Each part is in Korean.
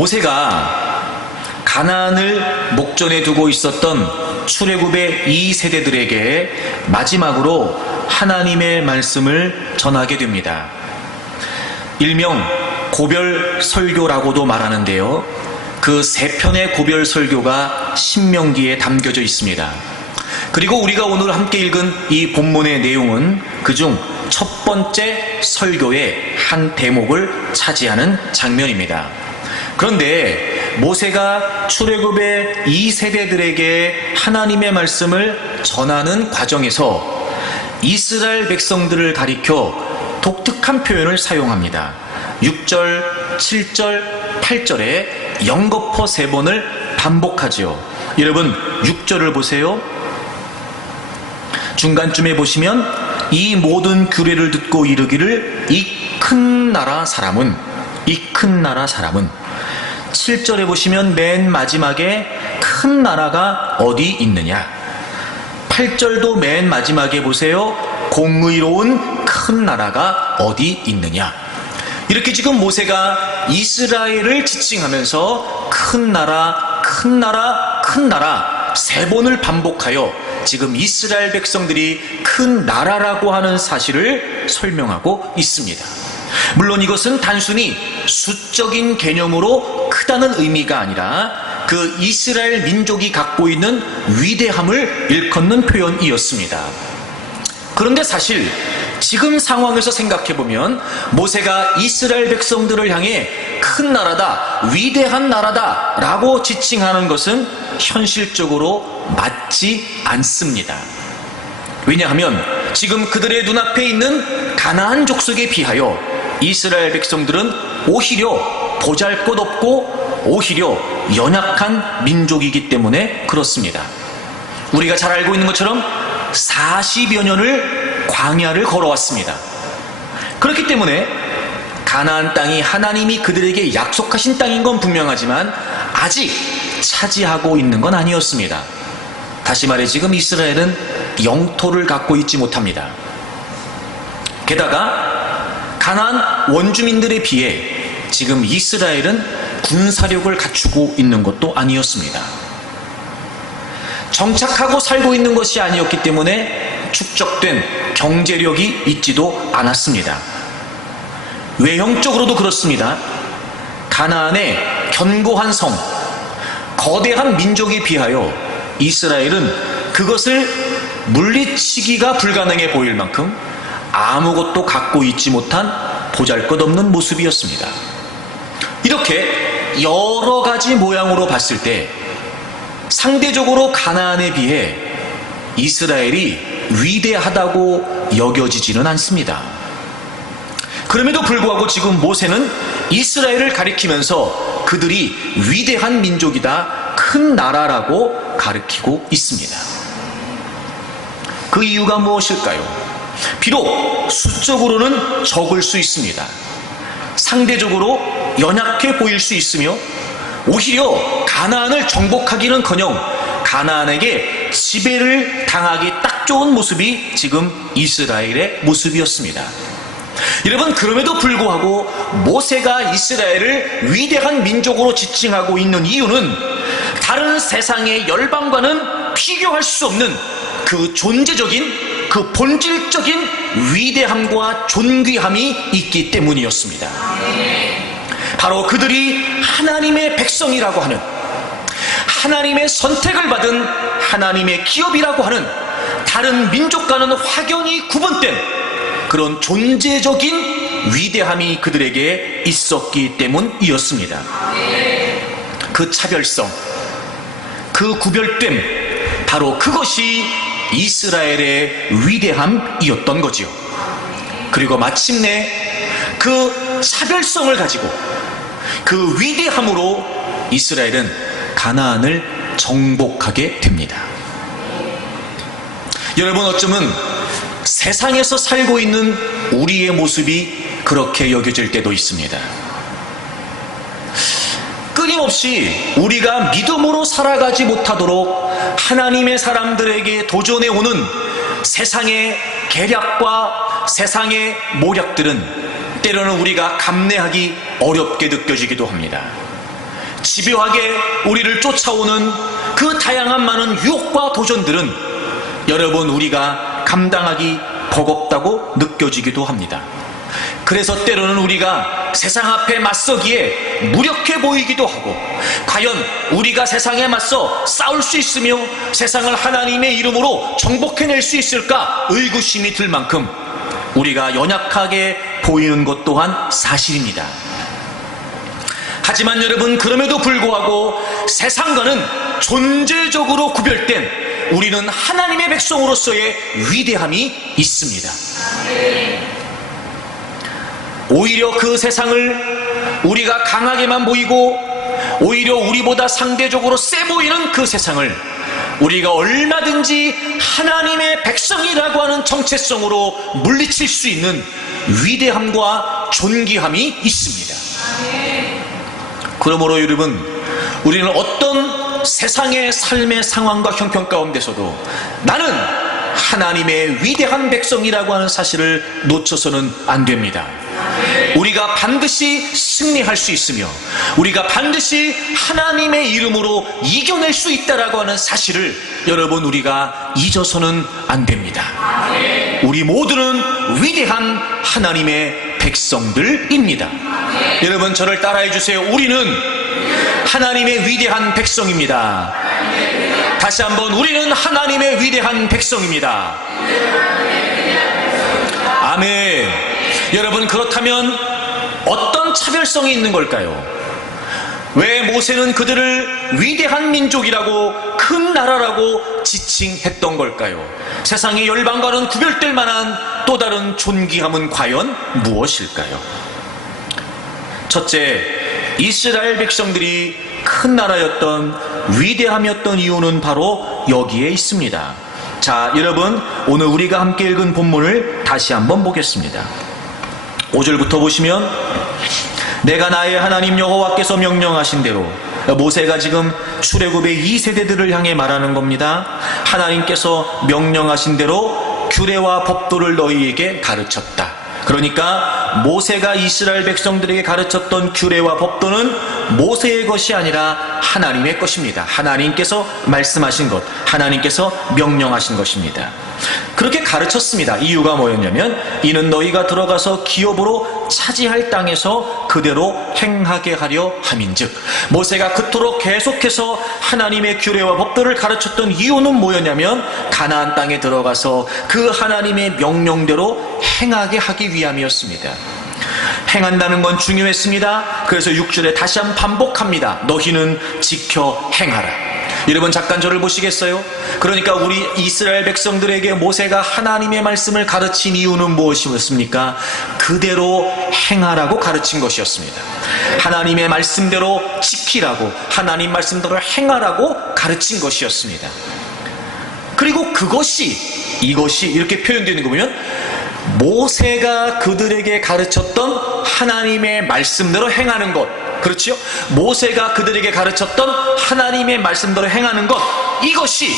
모세가 가나안을 목전에 두고 있었던 출애굽의 2세대들에게 마지막으로 하나님의 말씀을 전하게 됩니다. 일명 고별 설교라고도 말하는데요, 그 3편의 고별 설교가 신명기에 담겨져 있습니다. 그리고 우리가 오늘 함께 읽은 이 본문의 내용은 그중 첫 번째 설교의 한 대목을 차지하는 장면입니다. 그런데 모세가 출애굽의 2세대들에게 하나님의 말씀을 전하는 과정에서 이스라엘 백성들을 가리켜 독특한 표현을 사용합니다. 6절, 7절, 8절에 연거푸 3번을 반복하지요. 여러분 6절을 보세요. 중간쯤에 보시면 이 모든 규례를 듣고 이르기를 이 큰 나라 사람은 7절에 보시면 맨 마지막에 큰 나라가 어디 있느냐. 8절도 맨 마지막에 보세요. 공의로운 큰 나라가 어디 있느냐. 이렇게 지금 모세가 이스라엘을 지칭하면서 큰 나라, 큰 나라, 큰 나라 3번을 반복하여 지금 이스라엘 백성들이 큰 나라라고 하는 사실을 설명하고 있습니다. 물론 이것은 단순히 수적인 개념으로 크다는 의미가 아니라 그 이스라엘 민족이 갖고 있는 위대함을 일컫는 표현이었습니다. 그런데 사실 지금 상황에서 생각해보면 모세가 이스라엘 백성들을 향해 큰 나라다, 위대한 나라다 라고 지칭하는 것은 현실적으로 맞지 않습니다. 왜냐하면 지금 그들의 눈앞에 있는 가나안 족속에 비하여 이스라엘 백성들은 오히려 보잘것없고 오히려 연약한 민족이기 때문에 그렇습니다. 우리가 잘 알고 있는 것처럼 40여 년을 광야를 걸어왔습니다. 그렇기 때문에 가나안 땅이 하나님이 그들에게 약속하신 땅인 건 분명하지만 아직 차지하고 있는 건 아니었습니다. 다시 말해 지금 이스라엘은 영토를 갖고 있지 못합니다. 게다가 가나안 원주민들에 비해 지금 이스라엘은 군사력을 갖추고 있는 것도 아니었습니다. 정착하고 살고 있는 것이 아니었기 때문에 축적된 경제력이 있지도 않았습니다. 외형적으로도 그렇습니다. 가나안의 견고한 성, 거대한 민족에 비하여 이스라엘은 그것을 물리치기가 불가능해 보일 만큼 아무것도 갖고 있지 못한 보잘것없는 모습이었습니다. 이렇게 여러 가지 모양으로 봤을 때 상대적으로 가나안에 비해 이스라엘이 위대하다고 여겨지지는 않습니다. 그럼에도 불구하고 지금 모세는 이스라엘을 가리키면서 그들이 위대한 민족이다, 큰 나라라고 가리키고 있습니다. 그 이유가 무엇일까요? 비록 수적으로는 적을 수 있습니다. 상대적으로 연약해 보일 수 있으며 오히려 가나안을 정복하기는커녕 가나안에게 지배를 당하기 딱 좋은 모습이 지금 이스라엘의 모습이었습니다. 여러분, 그럼에도 불구하고 모세가 이스라엘을 위대한 민족으로 지칭하고 있는 이유는 다른 세상의 열방과는 비교할 수 없는 그 존재적인, 그 본질적인 위대함과 존귀함이 있기 때문이었습니다. 바로 그들이 하나님의 백성이라고 하는, 하나님의 선택을 받은 하나님의 기업이라고 하는 다른 민족과는 확연히 구분된 그런 존재적인 위대함이 그들에게 있었기 때문이었습니다. 그 차별성, 그 구별됨, 바로 그것이 이스라엘의 위대함이었던 거지요. 그리고 마침내 그 차별성을 가지고 그 위대함으로 이스라엘은 가나안을 정복하게 됩니다. 여러분, 어쩌면 세상에서 살고 있는 우리의 모습이 그렇게 여겨질 때도 있습니다. 끊임없이 우리가 믿음으로 살아가지 못하도록 하나님의 사람들에게 도전해 오는 세상의 계략과 세상의 모략들은 때로는 우리가 감내하기 어렵게 느껴지기도 합니다. 집요하게 우리를 쫓아오는 그 다양한 많은 유혹과 도전들은 여러분 우리가 감당하기 버겁다고 느껴지기도 합니다. 그래서 때로는 우리가 세상 앞에 맞서기에 무력해 보이기도 하고, 과연 우리가 세상에 맞서 싸울 수 있으며 세상을 하나님의 이름으로 정복해낼 수 있을까 의구심이 들 만큼 우리가 연약하게 보이는 것 또한 사실입니다. 하지만 여러분, 그럼에도 불구하고 세상과는 존재적으로 구별된 우리는 하나님의 백성으로서의 위대함이 있습니다. 오히려 그 세상을 우리가 강하게만 보이고, 오히려 우리보다 상대적으로 세 보이는 그 세상을 우리가 얼마든지 하나님의 백성이라고 하는 정체성으로 물리칠 수 있는 위대함과 존귀함이 있습니다. 그러므로 여러분, 우리는 어떤 세상의 삶의 상황과 형편 가운데서도 나는 하나님의 위대한 백성이라고 하는 사실을 놓쳐서는 안 됩니다. 우리가 반드시 승리할 수 있으며 우리가 반드시 하나님의 이름으로 이겨낼 수 있다라고 하는 사실을 여러분 우리가 잊어서는 안 됩니다. 우리 모두는 위대한 하나님의 백성들입니다. 여러분, 저를 따라해 주세요. 우리는 하나님의 위대한 백성입니다. 다시 한번, 우리는 하나님의 위대한 백성입니다. 아멘. 여러분, 그렇다면 어떤 차별성이 있는 걸까요? 왜 모세는 그들을 위대한 민족이라고, 큰 나라라고 지칭했던 걸까요? 세상의 열방과는 구별될 만한 또 다른 존귀함은 과연 무엇일까요? 첫째, 이스라엘 백성들이 큰 나라였던, 위대함이었던 이유는 바로 여기에 있습니다. 자, 여러분, 오늘 우리가 함께 읽은 본문을 다시 한번 보겠습니다. 5절부터 보시면, 내가 나의 하나님 여호와께서 명령하신 대로, 모세가 지금 출애굽의 2세대들을 향해 말하는 겁니다. 하나님께서 명령하신 대로 규례와 법도를 너희에게 가르쳤다. 그러니까 모세가 이스라엘 백성들에게 가르쳤던 규례와 법도는 모세의 것이 아니라 하나님의 것입니다. 하나님께서 말씀하신 것, 하나님께서 명령하신 것입니다. 그렇게 가르쳤습니다. 이유가 뭐였냐면, 이는 너희가 들어가서 기업으로 차지할 땅에서 그대로 행하게 하려 함인즉, 모세가 그토록 계속해서 하나님의 규례와 법도를 가르쳤던 이유는 뭐였냐면, 가나안 땅에 들어가서 그 하나님의 명령대로 행하게 하기 위함이었습니다. 행한다는 건 중요했습니다. 그래서 6절에 다시 한번 반복합니다. 너희는 지켜 행하라. 여러분, 잠깐 저를 보시겠어요? 그러니까 우리 이스라엘 백성들에게 모세가 하나님의 말씀을 가르친 이유는 무엇이었습니까? 그대로 행하라고 가르친 것이었습니다. 하나님의 말씀대로 지키라고, 하나님 말씀대로 행하라고 가르친 것이었습니다. 그리고 이것이 이렇게 표현되는 거 보면, 모세가 그들에게 가르쳤던 하나님의 말씀대로 행하는 것, 그렇지요? 모세가 그들에게 가르쳤던 하나님의 말씀대로 행하는 것, 이것이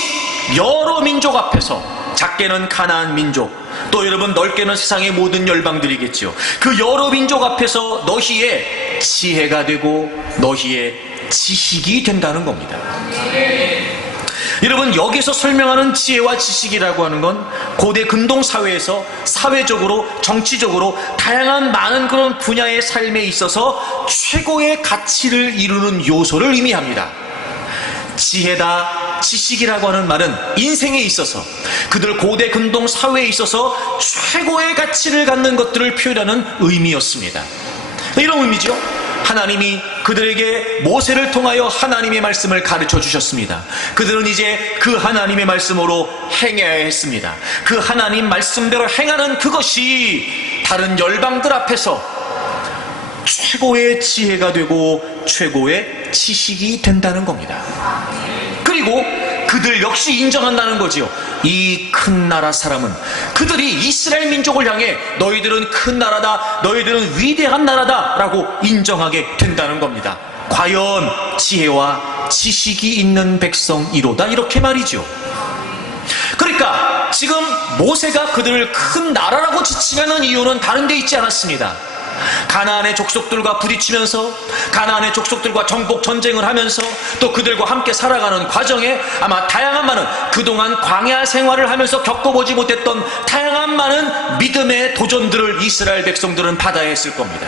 여러 민족 앞에서, 작게는 가나안 민족, 또 여러분 넓게는 세상의 모든 열방들이겠죠. 그 여러 민족 앞에서 너희의 지혜가 되고 너희의 지식이 된다는 겁니다. 여러분, 여기서 설명하는 지혜와 지식이라고 하는 건 고대 근동 사회에서 사회적으로, 정치적으로 다양한 많은 그런 분야의 삶에 있어서 최고의 가치를 이루는 요소를 의미합니다. 지혜다, 지식이라고 하는 말은 인생에 있어서, 그들 고대 근동 사회에 있어서 최고의 가치를 갖는 것들을 표현하는 의미였습니다. 이런 의미죠. 하나님이 그들에게 모세를 통하여 하나님의 말씀을 가르쳐 주셨습니다. 그들은 이제 그 하나님의 말씀으로 행해야 했습니다. 그 하나님 말씀대로 행하는 그것이 다른 열방들 앞에서 최고의 지혜가 되고 최고의 지식이 된다는 겁니다. 그리고 그들 역시 인정한다는 거지요. 이 큰 나라 사람은, 그들이 이스라엘 민족을 향해 너희들은 큰 나라다, 너희들은 위대한 나라다 라고 인정하게 된다는 겁니다. 과연 지혜와 지식이 있는 백성이로다, 이렇게 말이죠. 그러니까 지금 모세가 그들을 큰 나라라고 지칭하는 이유는 다른 데 있지 않았습니다. 가나안의 족속들과 부딪히면서 가나안의 족속들과 정복 전쟁을 하면서 또 그들과 함께 살아가는 과정에 아마 다양한 많은 그동안 광야 생활을 하면서 겪어보지 못했던 다양한 많은 믿음의 도전들을 이스라엘 백성들은 받아야 했을 겁니다.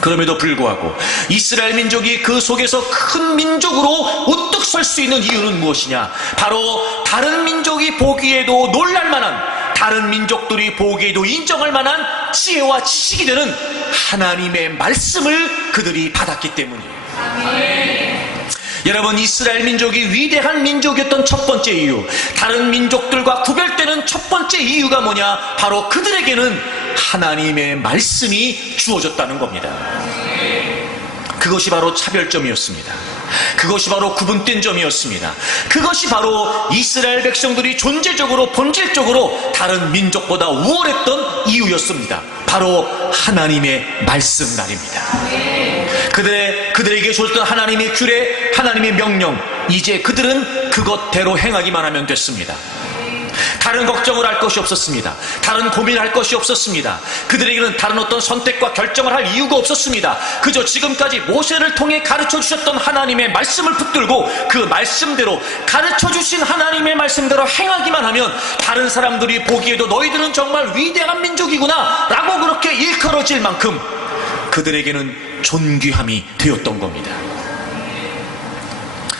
그럼에도 불구하고 이스라엘 민족이 그 속에서 큰 민족으로 우뚝 설 수 있는 이유는 무엇이냐? 바로 다른 민족이 보기에도 놀랄만한, 다른 민족들이 보기에도 인정할 만한 지혜와 지식이 되는 하나님의 말씀을 그들이 받았기 때문이에요. 아멘. 여러분, 이스라엘 민족이 위대한 민족이었던 첫 번째 이유, 다른 민족들과 구별되는 첫 번째 이유가 뭐냐? 바로 그들에게는 하나님의 말씀이 주어졌다는 겁니다. 그것이 바로 차별점이었습니다. 그것이 바로 구분된 점이었습니다. 그것이 바로 이스라엘 백성들이 존재적으로 본질적으로 다른 민족보다 우월했던 이유였습니다. 바로 하나님의 말씀날입니다. 그들에게 주었던 하나님의 규례, 하나님의 명령, 이제 그들은 그것대로 행하기만 하면 됐습니다. 다른 걱정을 할 것이 없었습니다. 다른 고민을 할 것이 없었습니다. 그들에게는 다른 어떤 선택과 결정을 할 이유가 없었습니다. 그저 지금까지 모세를 통해 가르쳐 주셨던 하나님의 말씀을 붙들고 그 말씀대로, 가르쳐 주신 하나님의 말씀대로 행하기만 하면 다른 사람들이 보기에도 너희들은 정말 위대한 민족이구나 라고 그렇게 일컬어질 만큼 그들에게는 존귀함이 되었던 겁니다.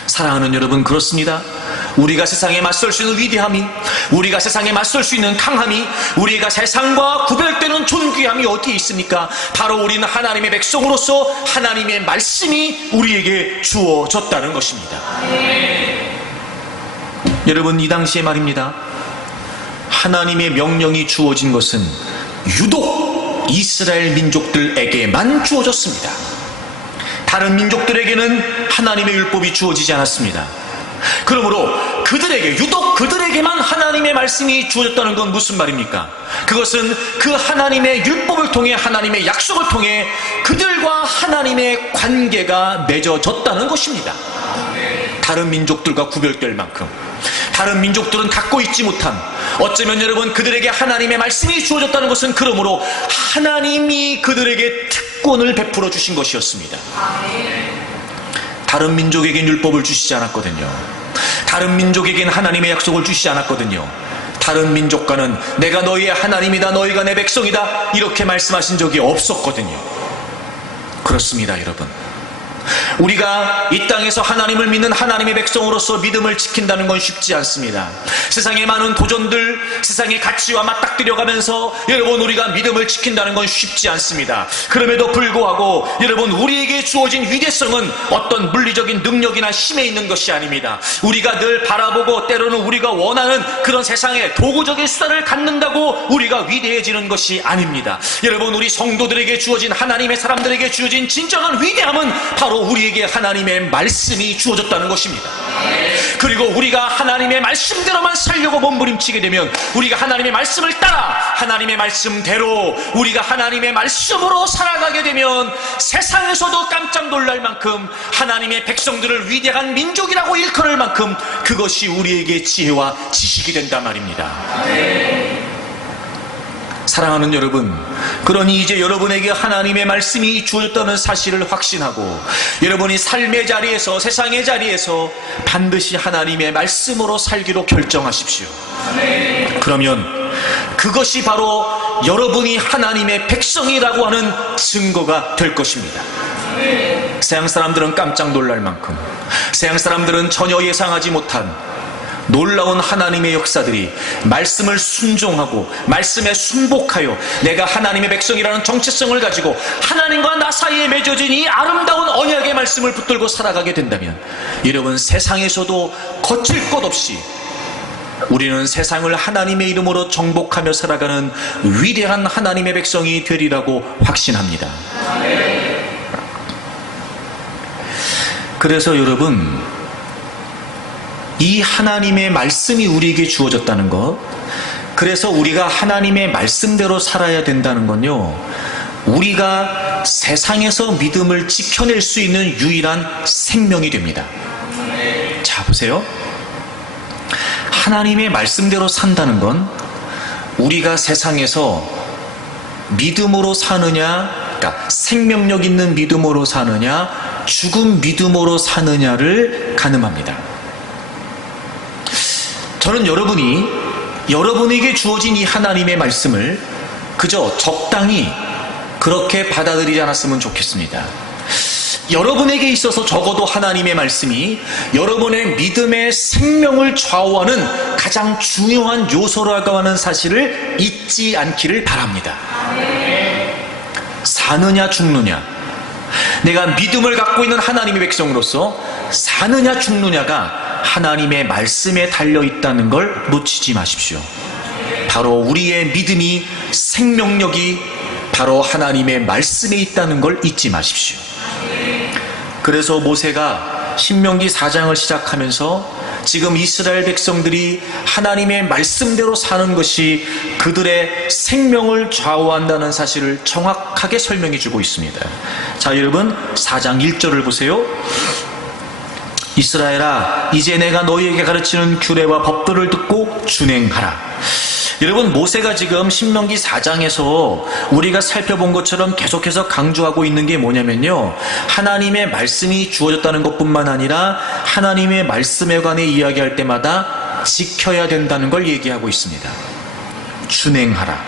사랑하는 여러분, 그렇습니다. 우리가 세상에 맞설 수 있는 위대함이, 우리가 세상에 맞설 수 있는 강함이, 우리가 세상과 구별되는 존귀함이 어디에 있습니까? 바로 우리는 하나님의 백성으로서 하나님의 말씀이 우리에게 주어졌다는 것입니다. 여러분, 이 당시에 말입니다, 하나님의 명령이 주어진 것은 유독 이스라엘 민족들에게만 주어졌습니다. 다른 민족들에게는 하나님의 율법이 주어지지 않았습니다. 그러므로 유독 그들에게만 하나님의 말씀이 주어졌다는 건 무슨 말입니까? 그것은 그 하나님의 율법을 통해, 하나님의 약속을 통해 그들과 하나님의 관계가 맺어졌다는 것입니다. 다른 민족들과 구별될 만큼, 다른 민족들은 갖고 있지 못한, 어쩌면 여러분, 그들에게 하나님의 말씀이 주어졌다는 것은 그러므로 하나님이 그들에게 특권을 베풀어 주신 것이었습니다. 다른 민족에겐 율법을 주시지 않았거든요. 다른 민족에겐 하나님의 약속을 주시지 않았거든요. 다른 민족과는 내가 너희의 하나님이다, 너희가 내 백성이다, 이렇게 말씀하신 적이 없었거든요. 그렇습니다, 여러분. 우리가 이 땅에서 하나님을 믿는 하나님의 백성으로서 믿음을 지킨다는 건 쉽지 않습니다. 세상의 많은 도전들, 세상의 가치와 맞닥뜨려가면서 여러분, 우리가 믿음을 지킨다는 건 쉽지 않습니다. 그럼에도 불구하고 여러분, 우리에게 주어진 위대성은 어떤 물리적인 능력이나 힘에 있는 것이 아닙니다. 우리가 늘 바라보고 때로는 우리가 원하는 그런 세상의 도구적인 수단을 갖는다고 우리가 위대해지는 것이 아닙니다. 여러분, 우리 성도들에게 주어진, 하나님의 사람들에게 주어진 진정한 위대함은 바로 우리에게 하나님의 말씀이 주어졌다는 것입니다. 그리고 우리가 하나님의 말씀대로만 살려고 몸부림치게 되면, 우리가 하나님의 말씀을 따라 하나님의 말씀대로 우리가 하나님의 말씀으로 살아가게 되면 세상에서도 깜짝 놀랄 만큼, 하나님의 백성들을 위대한 민족이라고 일컬을 만큼 그것이 우리에게 지혜와 지식이 된단 말입니다. 사랑하는 여러분, 그러니 이제 여러분에게 하나님의 말씀이 주어졌다는 사실을 확신하고 여러분이 삶의 자리에서, 세상의 자리에서 반드시 하나님의 말씀으로 살기로 결정하십시오. 그러면 그것이 바로 여러분이 하나님의 백성이라고 하는 증거가 될 것입니다. 세상 사람들은 깜짝 놀랄 만큼, 세상 사람들은 전혀 예상하지 못한 놀라운 하나님의 역사들이, 말씀을 순종하고 말씀에 순복하여 내가 하나님의 백성이라는 정체성을 가지고 하나님과 나 사이에 맺어진 이 아름다운 언약의 말씀을 붙들고 살아가게 된다면, 여러분, 세상에서도 거칠 것 없이 우리는 세상을 하나님의 이름으로 정복하며 살아가는 위대한 하나님의 백성이 되리라고 확신합니다. 그래서 여러분, 이 하나님의 말씀이 우리에게 주어졌다는 것, 그래서 우리가 하나님의 말씀대로 살아야 된다는 건요, 우리가 세상에서 믿음을 지켜낼 수 있는 유일한 생명이 됩니다. 자, 보세요. 하나님의 말씀대로 산다는 건 우리가 세상에서 믿음으로 사느냐, 그러니까 생명력 있는 믿음으로 사느냐, 죽은 믿음으로 사느냐를 가늠합니다. 저는 여러분에게 주어진 이 하나님의 말씀을 그저 적당히 그렇게 받아들이지 않았으면 좋겠습니다. 여러분에게 있어서 적어도 하나님의 말씀이 여러분의 믿음의 생명을 좌우하는 가장 중요한 요소라고 하는 사실을 잊지 않기를 바랍니다. 사느냐 죽느냐, 내가 믿음을 갖고 있는 하나님의 백성으로서 사느냐 죽느냐가 하나님의 말씀에 달려있다는 걸 놓치지 마십시오. 바로 우리의 믿음이, 생명력이 바로 하나님의 말씀에 있다는 걸 잊지 마십시오. 그래서 모세가 신명기 4장을 시작하면서 지금 이스라엘 백성들이 하나님의 말씀대로 사는 것이 그들의 생명을 좌우한다는 사실을 정확하게 설명해 주고 있습니다. 자, 여러분 4장 1절을 보세요. 이스라엘아, 이제 내가 너희에게 가르치는 규례와 법도를 듣고 준행하라. 여러분, 모세가 지금 신명기 4장에서 우리가 살펴본 것처럼 계속해서 강조하고 있는 게 뭐냐면요, 하나님의 말씀이 주어졌다는 것뿐만 아니라 하나님의 말씀에 관해 이야기할 때마다 지켜야 된다는 걸 얘기하고 있습니다. 준행하라,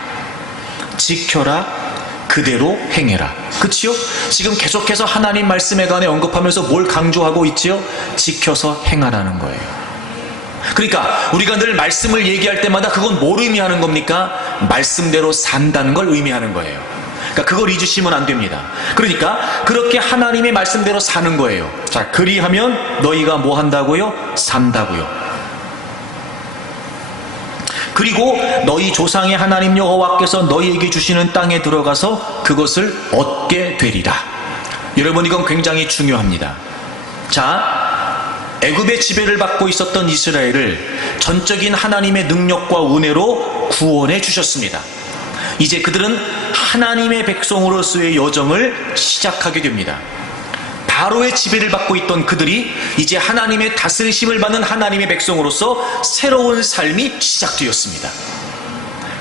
지켜라, 그대로 행해라. 그치요? 지금 계속해서 하나님 말씀에 관해 언급하면서 뭘 강조하고 있지요? 지켜서 행하라는 거예요. 그러니까 우리가 늘 말씀을 얘기할 때마다 그건 뭘 의미하는 겁니까? 말씀대로 산다는 걸 의미하는 거예요. 그러니까 그걸 잊으시면 안 됩니다. 그러니까 그렇게 하나님의 말씀대로 사는 거예요. 자, 그리하면 너희가 뭐 한다고요? 산다고요. 그리고 너희 조상의 하나님 여호와께서 너희에게 주시는 땅에 들어가서 그것을 얻게 되리라. 여러분, 이건 굉장히 중요합니다. 자, 애굽의 지배를 받고 있었던 이스라엘을 전적인 하나님의 능력과 은혜로 구원해 주셨습니다. 이제 그들은 하나님의 백성으로서의 여정을 시작하게 됩니다. 바로의 지배를 받고 있던 그들이 이제 하나님의 다스리심을 받는 하나님의 백성으로서 새로운 삶이 시작되었습니다.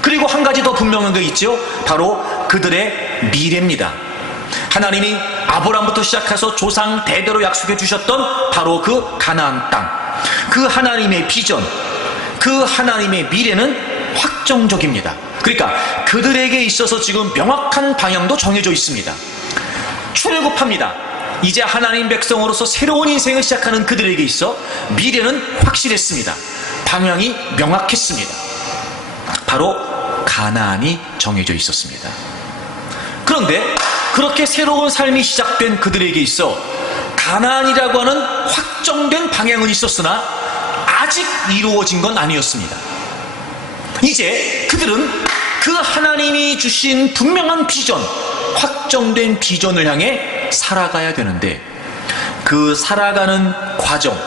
그리고 한 가지 더 분명한 게 있죠. 바로 그들의 미래입니다. 하나님이 아브라함부터 시작해서 조상 대대로 약속해 주셨던 바로 그 가나안 땅, 그 하나님의 비전, 그 하나님의 미래는 확정적입니다. 그러니까 그들에게 있어서 지금 명확한 방향도 정해져 있습니다. 출애굽합니다. 이제 하나님 백성으로서 새로운 인생을 시작하는 그들에게 있어 미래는 확실했습니다. 방향이 명확했습니다. 바로 가나안이 정해져 있었습니다. 그런데 그렇게 새로운 삶이 시작된 그들에게 있어 가나안이라고 하는 확정된 방향은 있었으나 아직 이루어진 건 아니었습니다. 이제 그들은 그 하나님이 주신 분명한 비전, 확정된 비전을 향해 살아가야 되는데, 그 살아가는 과정,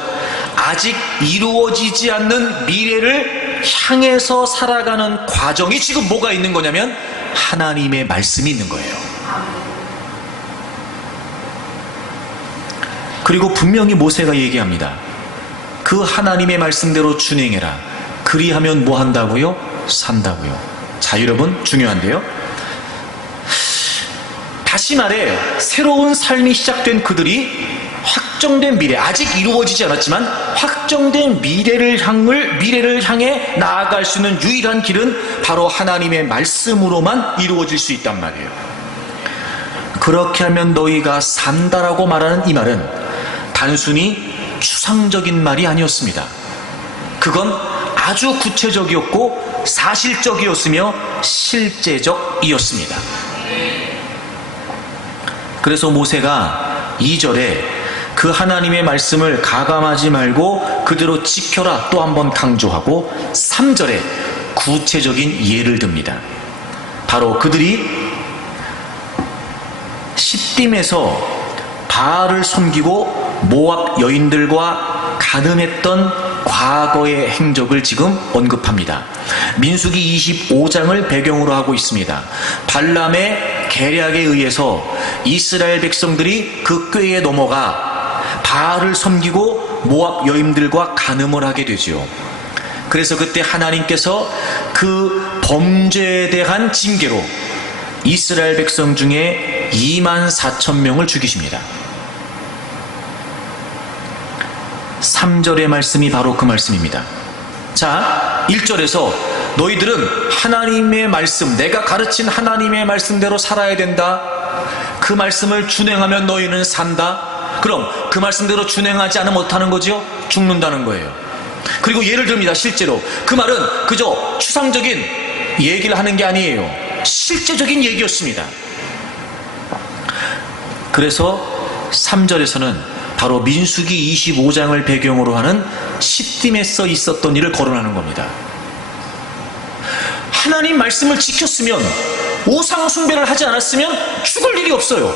아직 이루어지지 않는 미래를 향해서 살아가는 과정이 지금 뭐가 있는 거냐면 하나님의 말씀이 있는 거예요. 그리고 분명히 모세가 얘기합니다. 그 하나님의 말씀대로 준행해라. 그리하면 뭐 한다고요? 산다고요. 자, 여러분, 중요한데요. 다시 말해, 새로운 삶이 시작된 그들이 확정된 미래, 아직 이루어지지 않았지만 확정된 미래를 향해 나아갈 수 있는 유일한 길은 바로 하나님의 말씀으로만 이루어질 수 있단 말이에요. 그렇게 하면 너희가 산다라고 말하는 이 말은 단순히 추상적인 말이 아니었습니다. 그건 아주 구체적이었고 사실적이었으며 실제적이었습니다. 그래서 모세가 2절에 그 하나님의 말씀을 가감하지 말고 그대로 지켜라 또 한번 강조하고 3절에 구체적인 예를 듭니다. 바로 그들이 시딤에서 바알을 섬기고 모압 여인들과 가늠했던 과거의 행적을 지금 언급합니다. 민수기 25장을 배경으로 하고 있습니다. 발람의 계략에 의해서 이스라엘 백성들이 그 꾀에 넘어가 바알을 섬기고 모압 여인들과 간음을 하게 되죠. 그래서 그때 하나님께서 그 범죄에 대한 징계로 이스라엘 백성 중에 24,000명을 죽이십니다. 3절의 말씀이 바로 그 말씀입니다. 자, 1절에서 너희들은 하나님의 말씀, 내가 가르친 하나님의 말씀대로 살아야 된다. 그 말씀을 준행하면 너희는 산다. 그럼 그 말씀대로 준행하지 않으면 어떡하는 거죠? 죽는다는 거예요. 그리고 예를 듭니다. 실제로 그 말은 그저 추상적인 얘기를 하는 게 아니에요. 실제적인 얘기였습니다. 그래서 3절에서는 바로 민수기 25장을 배경으로 하는 시딤에서 있었던 일을 거론하는 겁니다. 하나님 말씀을 지켰으면, 우상 숭배를 하지 않았으면 죽을 일이 없어요.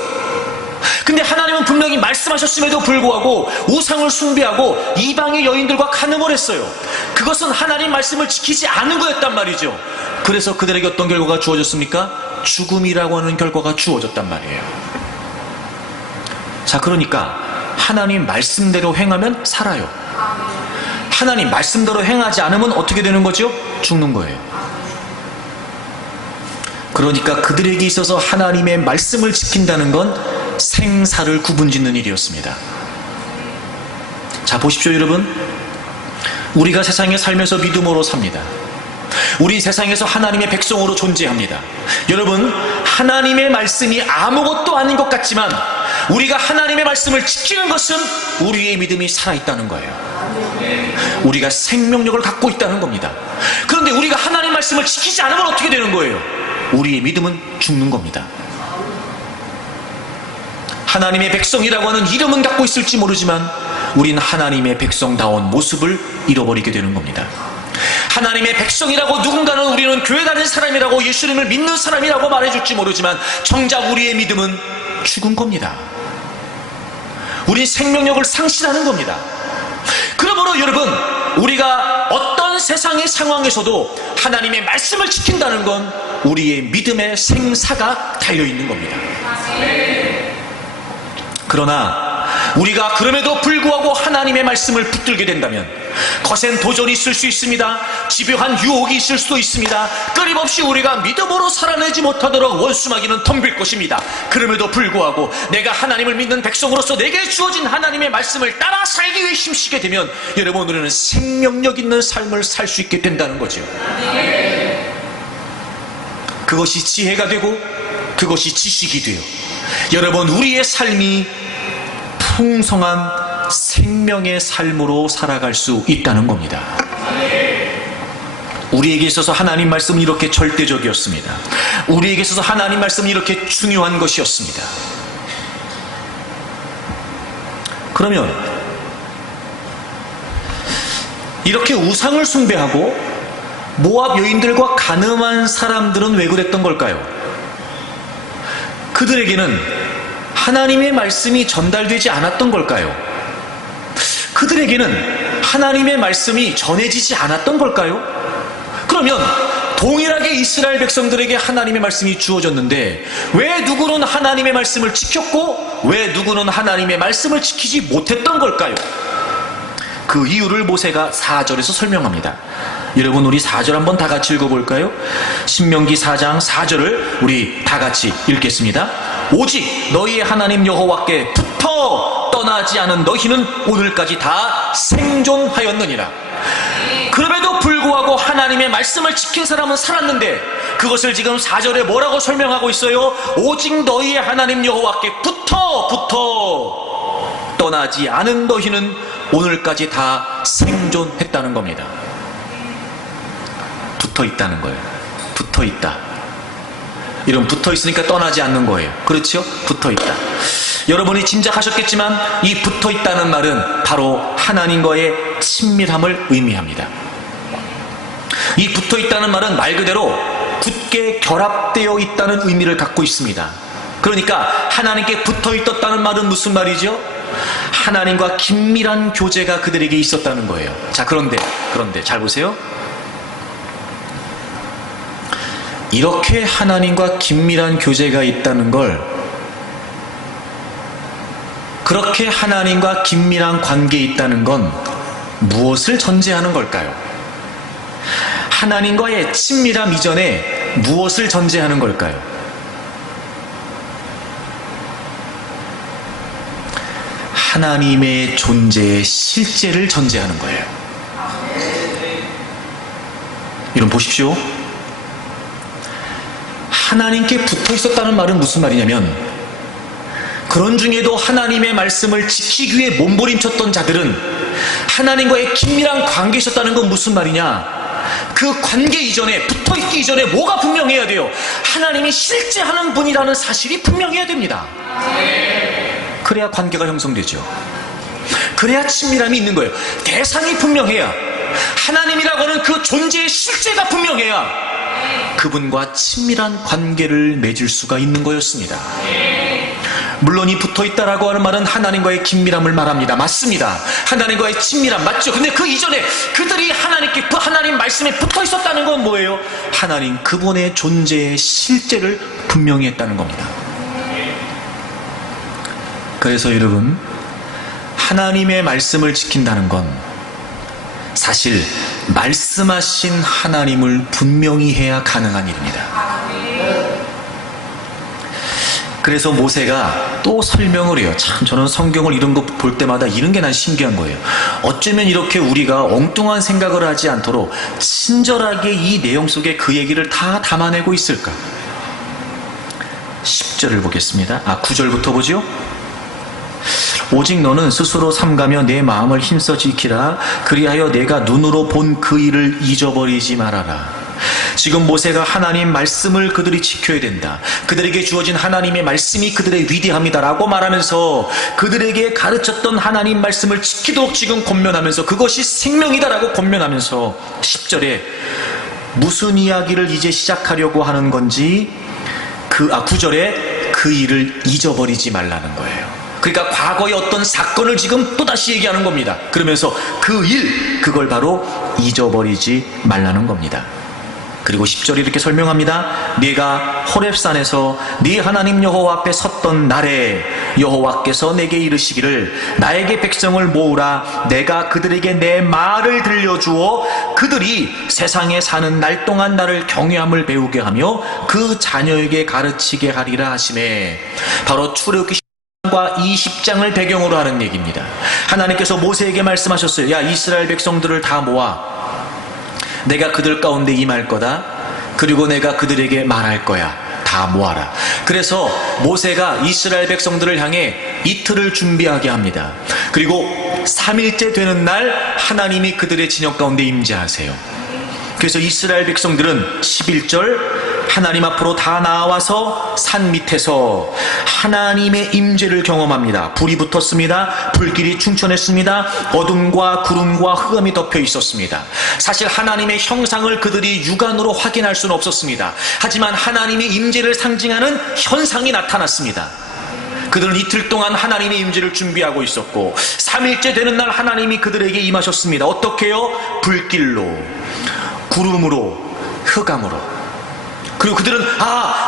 근데 하나님은 분명히 말씀하셨음에도 불구하고 우상을 숭배하고 이방의 여인들과 간음을 했어요. 그것은 하나님 말씀을 지키지 않은 거였단 말이죠. 그래서 그들에게 어떤 결과가 주어졌습니까? 죽음이라고 하는 결과가 주어졌단 말이에요. 자, 그러니까 하나님 말씀대로 행하면 살아요. 하나님 말씀대로 행하지 않으면 어떻게 되는 거죠? 죽는 거예요. 그러니까 그들에게 있어서 하나님의 말씀을 지킨다는 건 생사를 구분짓는 일이었습니다. 자, 보십시오 여러분. 우리가 세상에 살면서 믿음으로 삽니다. 우리 세상에서 하나님의 백성으로 존재합니다. 여러분, 하나님의 말씀이 아무것도 아닌 것 같지만 우리가 하나님의 말씀을 지키는 것은 우리의 믿음이 살아있다는 거예요. 우리가 생명력을 갖고 있다는 겁니다. 그런데 우리가 하나님 말씀을 지키지 않으면 어떻게 되는 거예요? 우리의 믿음은 죽는 겁니다. 하나님의 백성이라고 하는 이름은 갖고 있을지 모르지만 우린 하나님의 백성다운 모습을 잃어버리게 되는 겁니다. 하나님의 백성이라고 누군가는 우리는 교회 다니는 사람이라고 예수님을 믿는 사람이라고 말해줄지 모르지만 정작 우리의 믿음은 죽은 겁니다. 우린 생명력을 상실하는 겁니다. 그러므로 여러분, 우리가 어떤 세상의 상황에서도 하나님의 말씀을 지킨다는 건 우리의 믿음의 생사가 달려있는 겁니다. 그러나 우리가 그럼에도 불구하고 하나님의 말씀을 붙들게 된다면 거센 도전이 있을 수 있습니다. 집요한 유혹이 있을 수도 있습니다. 끊임없이 우리가 믿음으로 살아내지 못하도록 원수마귀는 덤빌 것입니다. 그럼에도 불구하고 내가 하나님을 믿는 백성으로서 내게 주어진 하나님의 말씀을 따라 살기 위해 힘쓰게 되면 여러분, 우리는 생명력 있는 삶을 살 수 있게 된다는 거죠. 그것이 지혜가 되고 그것이 지식이 돼요. 여러분, 우리의 삶이 풍성한 생명의 삶으로 살아갈 수 있다는 겁니다. 우리에게 있어서 하나님 말씀은 이렇게 절대적이었습니다. 우리에게 있어서 하나님 말씀은 이렇게 중요한 것이었습니다. 그러면 이렇게 우상을 숭배하고 모압 여인들과 간음한 사람들은 왜 그랬던 걸까요? 그들에게는 하나님의 말씀이 전달되지 않았던 걸까요? 그들에게는 하나님의 말씀이 전해지지 않았던 걸까요? 그러면 동일하게 이스라엘 백성들에게 하나님의 말씀이 주어졌는데 왜 누구는 하나님의 말씀을 지켰고 왜 누구는 하나님의 말씀을 지키지 못했던 걸까요? 그 이유를 모세가 4절에서 설명합니다. 여러분, 우리 4절 한번 다 같이 읽어볼까요? 신명기 4장 4절을 우리 다 같이 읽겠습니다. 오직 너희의 하나님 여호와께 붙어 떠나지 않은 너희는 오늘까지 다 생존하였느니라. 그럼에도 불구하고 하나님의 말씀을 지킨 사람은 살았는데 그것을 지금 4절에 뭐라고 설명하고 있어요? 오직 너희의 하나님 여호와께 붙어 떠나지 않은 너희는 오늘까지 다 생존했다는 겁니다. 붙어 있다는 거예요. 붙어 있다. 이런 붙어 있으니까 떠나지 않는 거예요. 그렇죠? 붙어 있다. 여러분이 짐작하셨겠지만 이 붙어 있다는 말은 바로 하나님과의 친밀함을 의미합니다. 이 붙어 있다는 말은 말 그대로 굳게 결합되어 있다는 의미를 갖고 있습니다. 그러니까 하나님께 붙어 있었다는 말은 무슨 말이죠? 하나님과 긴밀한 교제가 그들에게 있었다는 거예요. 자, 그런데 잘 보세요. 이렇게 하나님과 긴밀한 교제가 있다는 걸, 그렇게 하나님과 긴밀한 관계에 있다는 건 무엇을 전제하는 걸까요? 하나님과의 친밀함 이전에 무엇을 전제하는 걸까요? 하나님의 존재의 실제를 전제하는 거예요. 여러분 보십시오. 하나님께 붙어 있었다는 말은 무슨 말이냐면, 그런 중에도 하나님의 말씀을 지키기 위해 몸부림쳤던 자들은 하나님과의 긴밀한 관계에 있었다는 건 무슨 말이냐? 그 관계 이전에, 붙어있기 이전에 뭐가 분명해야 돼요? 하나님이 실제 하는 분이라는 사실이 분명해야 됩니다. 그래야 관계가 형성되죠. 그래야 친밀함이 있는 거예요. 대상이 분명해야, 하나님이라고 하는 그 존재의 실제가 분명해야 그분과 친밀한 관계를 맺을 수가 있는 거였습니다. 물론 이 붙어있다라고 하는 말은 하나님과의 긴밀함을 말합니다. 맞습니다. 하나님과의 친밀함 맞죠. 근데 그 이전에 그들이 하나님 말씀에 붙어있었다는 건 뭐예요? 하나님 그분의 존재의 실제를 분명히 했다는 겁니다. 그래서 여러분, 하나님의 말씀을 지킨다는 건 사실 말씀하신 하나님을 분명히 해야 가능한 일입니다. 그래서 모세가 또 설명을 해요. 참, 저는 성경을 이런 거 볼 때마다 이런 게 난 신기한 거예요. 어쩌면 이렇게 우리가 엉뚱한 생각을 하지 않도록 친절하게 이 내용 속에 그 얘기를 다 담아내고 있을까? 10절을 보겠습니다. 9절부터 보죠. 오직 너는 스스로 삼가며 내 마음을 힘써 지키라. 그리하여 내가 눈으로 본 그 일을 잊어버리지 말아라. 지금 모세가 하나님 말씀을 그들이 지켜야 된다. 그들에게 주어진 하나님의 말씀이 그들의 위대함이다라고 말하면서 그들에게 가르쳤던 하나님 말씀을 지키도록 지금 권면하면서 그것이 생명이다라고 권면하면서 10절에 무슨 이야기를 이제 시작하려고 하는 건지 9절에 그 일을 잊어버리지 말라는 거예요. 그러니까 과거의 어떤 사건을 지금 또다시 얘기하는 겁니다. 그러면서 그걸 바로 잊어버리지 말라는 겁니다. 그리고 10절이 이렇게 설명합니다. 네가 호렙산에서 네 하나님 여호와 앞에 섰던 날에 여호와께서 내게 이르시기를 나에게 백성을 모으라. 내가 그들에게 내 말을 들려주어 그들이 세상에 사는 날 동안 나를 경외함을 배우게 하며 그 자녀에게 가르치게 하리라 하시매. 바로 출애굽기 20장을 배경으로 하는 얘기입니다. 하나님께서 모세에게 말씀하셨어요. 야, 이스라엘 백성들을 다 모아. 내가 그들 가운데 임할 거다. 그리고 내가 그들에게 말할 거야. 다 모아라. 그래서 모세가 이스라엘 백성들을 향해 이틀을 준비하게 합니다. 그리고 3일째 되는 날 하나님이 그들의 진영 가운데 임재하세요. 그래서 이스라엘 백성들은 11절 하나님 앞으로 다 나와서 산 밑에서 하나님의 임재를 경험합니다. 불이 붙었습니다. 불길이 충천했습니다. 어둠과 구름과 흑암이 덮여 있었습니다. 사실 하나님의 형상을 그들이 육안으로 확인할 수는 없었습니다. 하지만 하나님의 임재를 상징하는 현상이 나타났습니다. 그들은 이틀 동안 하나님의 임재를 준비하고 있었고 3일째 되는 날 하나님이 그들에게 임하셨습니다. 어떻게요? 불길로, 구름으로, 흑암으로. 그리고 그들은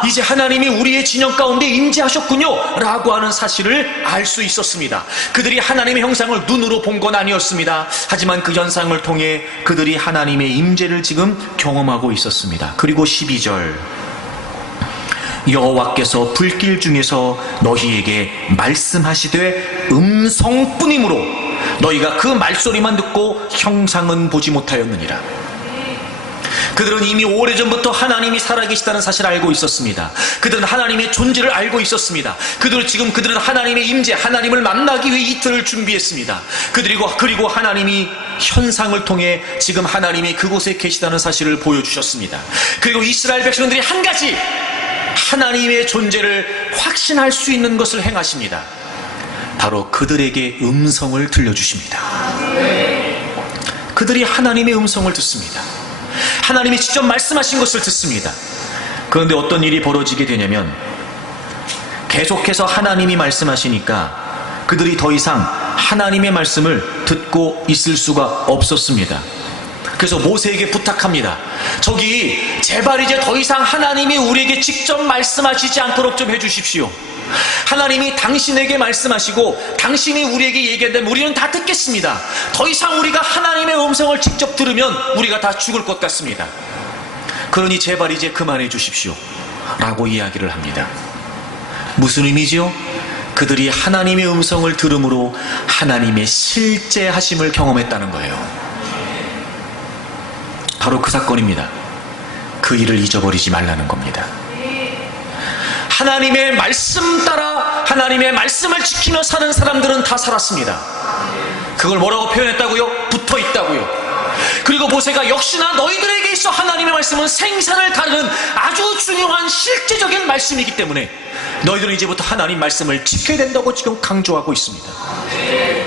이제 하나님이 우리의 진영 가운데 임재하셨군요 라고 하는 사실을 알 수 있었습니다. 그들이 하나님의 형상을 눈으로 본 건 아니었습니다. 하지만 그 현상을 통해 그들이 하나님의 임재를 지금 경험하고 있었습니다. 그리고 12절 여호와께서 불길 중에서 너희에게 말씀하시되 음성뿐이므로 너희가 그 말소리만 듣고 형상은 보지 못하였느니라. 그들은 이미 오래전부터 하나님이 살아계시다는 사실을 알고 있었습니다. 그들은 하나님의 존재를 알고 있었습니다. 그들은 하나님의 임재, 하나님을 만나기 위해 이틀을 준비했습니다. 그리고 하나님이 현상을 통해 지금 하나님이 그곳에 계시다는 사실을 보여주셨습니다. 그리고 이스라엘 백성들이 한 가지 하나님의 존재를 확신할 수 있는 것을 행하십니다. 바로 그들에게 음성을 들려주십니다. 그들이 하나님의 음성을 듣습니다. 하나님이 직접 말씀하신 것을 듣습니다. 그런데 어떤 일이 벌어지게 되냐면 계속해서 하나님이 말씀하시니까 그들이 더 이상 하나님의 말씀을 듣고 있을 수가 없었습니다. 그래서 모세에게 부탁합니다. 저기 제발 이제 더 이상 하나님이 우리에게 직접 말씀하시지 않도록 좀 해주십시오. 하나님이 당신에게 말씀하시고 당신이 우리에게 얘기한다면 우리는 다 듣겠습니다. 더 이상 우리가 하나님의 음성을 직접 들으면 우리가 다 죽을 것 같습니다. 그러니 제발 이제 그만해 주십시오 라고 이야기를 합니다. 무슨 의미죠? 그들이 하나님의 음성을 들음으로 하나님의 실제 하심을 경험했다는 거예요. 바로 그 사건입니다. 그 일을 잊어버리지 말라는 겁니다. 하나님의 말씀 따라 하나님의 말씀을 지키며 사는 사람들은 다 살았습니다. 그걸 뭐라고 표현했다고요? 붙어 있다고요. 그리고 모세가 역시나 너희들에게 있어 하나님의 말씀은 생사를 가르는 아주 중요한 실제적인 말씀이기 때문에 너희들은 이제부터 하나님 말씀을 지켜야 된다고 지금 강조하고 있습니다.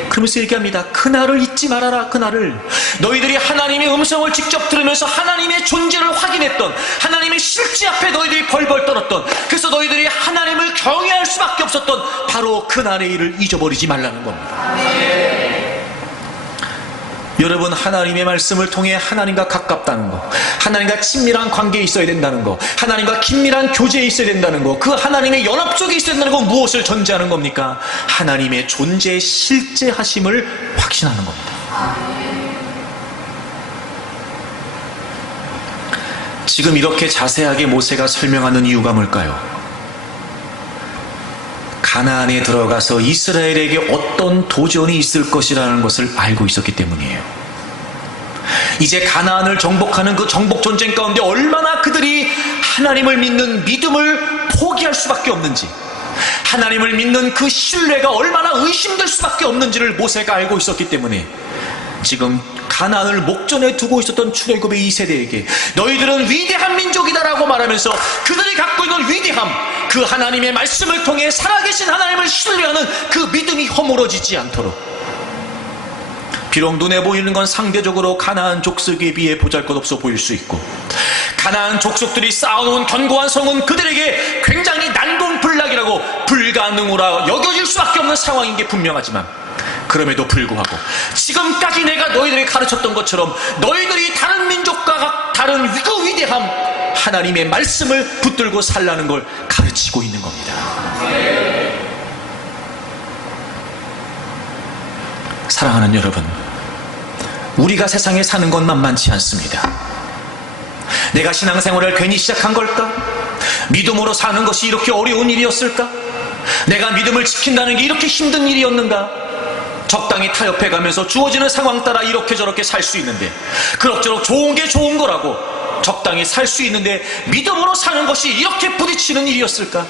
그러면서 얘기합니다. 그날을 잊지 말아라. 그날을. 너희들이 하나님의 음성을 직접 들으면서 하나님의 존재를 확인했던, 하나님의 실제 앞에 너희들이 벌벌 떨었던, 그래서 너희들이 하나님을 경외할 수밖에 없었던 바로 그날의 일을 잊어버리지 말라는 겁니다. 여러분, 하나님의 말씀을 통해 하나님과 가깝다는 거, 하나님과 친밀한 관계에 있어야 된다는 거, 하나님과 긴밀한 교제에 있어야 된다는 거, 그 하나님의 연합 속에 있어야 된다는 거, 무엇을 전제하는 겁니까? 하나님의 존재의 실제하심을 확신하는 겁니다. 지금 이렇게 자세하게 모세가 설명하는 이유가 뭘까요? 가나안에 들어가서 이스라엘에게 어떤 도전이 있을 것이라는 것을 알고 있었기 때문이에요. 이제 가나안을 정복하는 그 정복 전쟁 가운데 얼마나 그들이 하나님을 믿는 믿음을 포기할 수밖에 없는지, 하나님을 믿는 그 신뢰가 얼마나 의심될 수밖에 없는지를 모세가 알고 있었기 때문에 지금 가나안을 목전에 두고 있었던 출애굽의 2세대에게 너희들은 위대한 민족이다라고 말하면서 그들이 갖고 있는 위대함, 그 하나님의 말씀을 통해 살아계신 하나님을 신뢰하는 그 믿음이 허물어지지 않도록, 비록 눈에 보이는 건 상대적으로 가나안 족속에 비해 보잘것없어 보일 수 있고, 가나안 족속들이 쌓아놓은 견고한 성은 그들에게 굉장히 난공불락이라고 불가능으로 여겨질 수밖에 없는 상황인 게 분명하지만, 그럼에도 불구하고 지금까지 내가 너희들이 가르쳤던 것처럼 너희들이 다른 민족과 다른 그 위대함, 하나님의 말씀을 붙들고 살라는 걸 가르치고 있는 겁니다. 사랑하는 여러분, 우리가 세상에 사는 건 만만치 않습니다. 내가 신앙생활을 괜히 시작한 걸까? 믿음으로 사는 것이 이렇게 어려운 일이었을까? 내가 믿음을 지킨다는 게 이렇게 힘든 일이었는가? 적당히 타협해 가면서 주어지는 상황 따라 이렇게 저렇게 살 수 있는데, 그럭저럭 좋은 게 좋은 거라고 적당히 살 수 있는데 믿음으로 사는 것이 이렇게 부딪히는 일이었을까?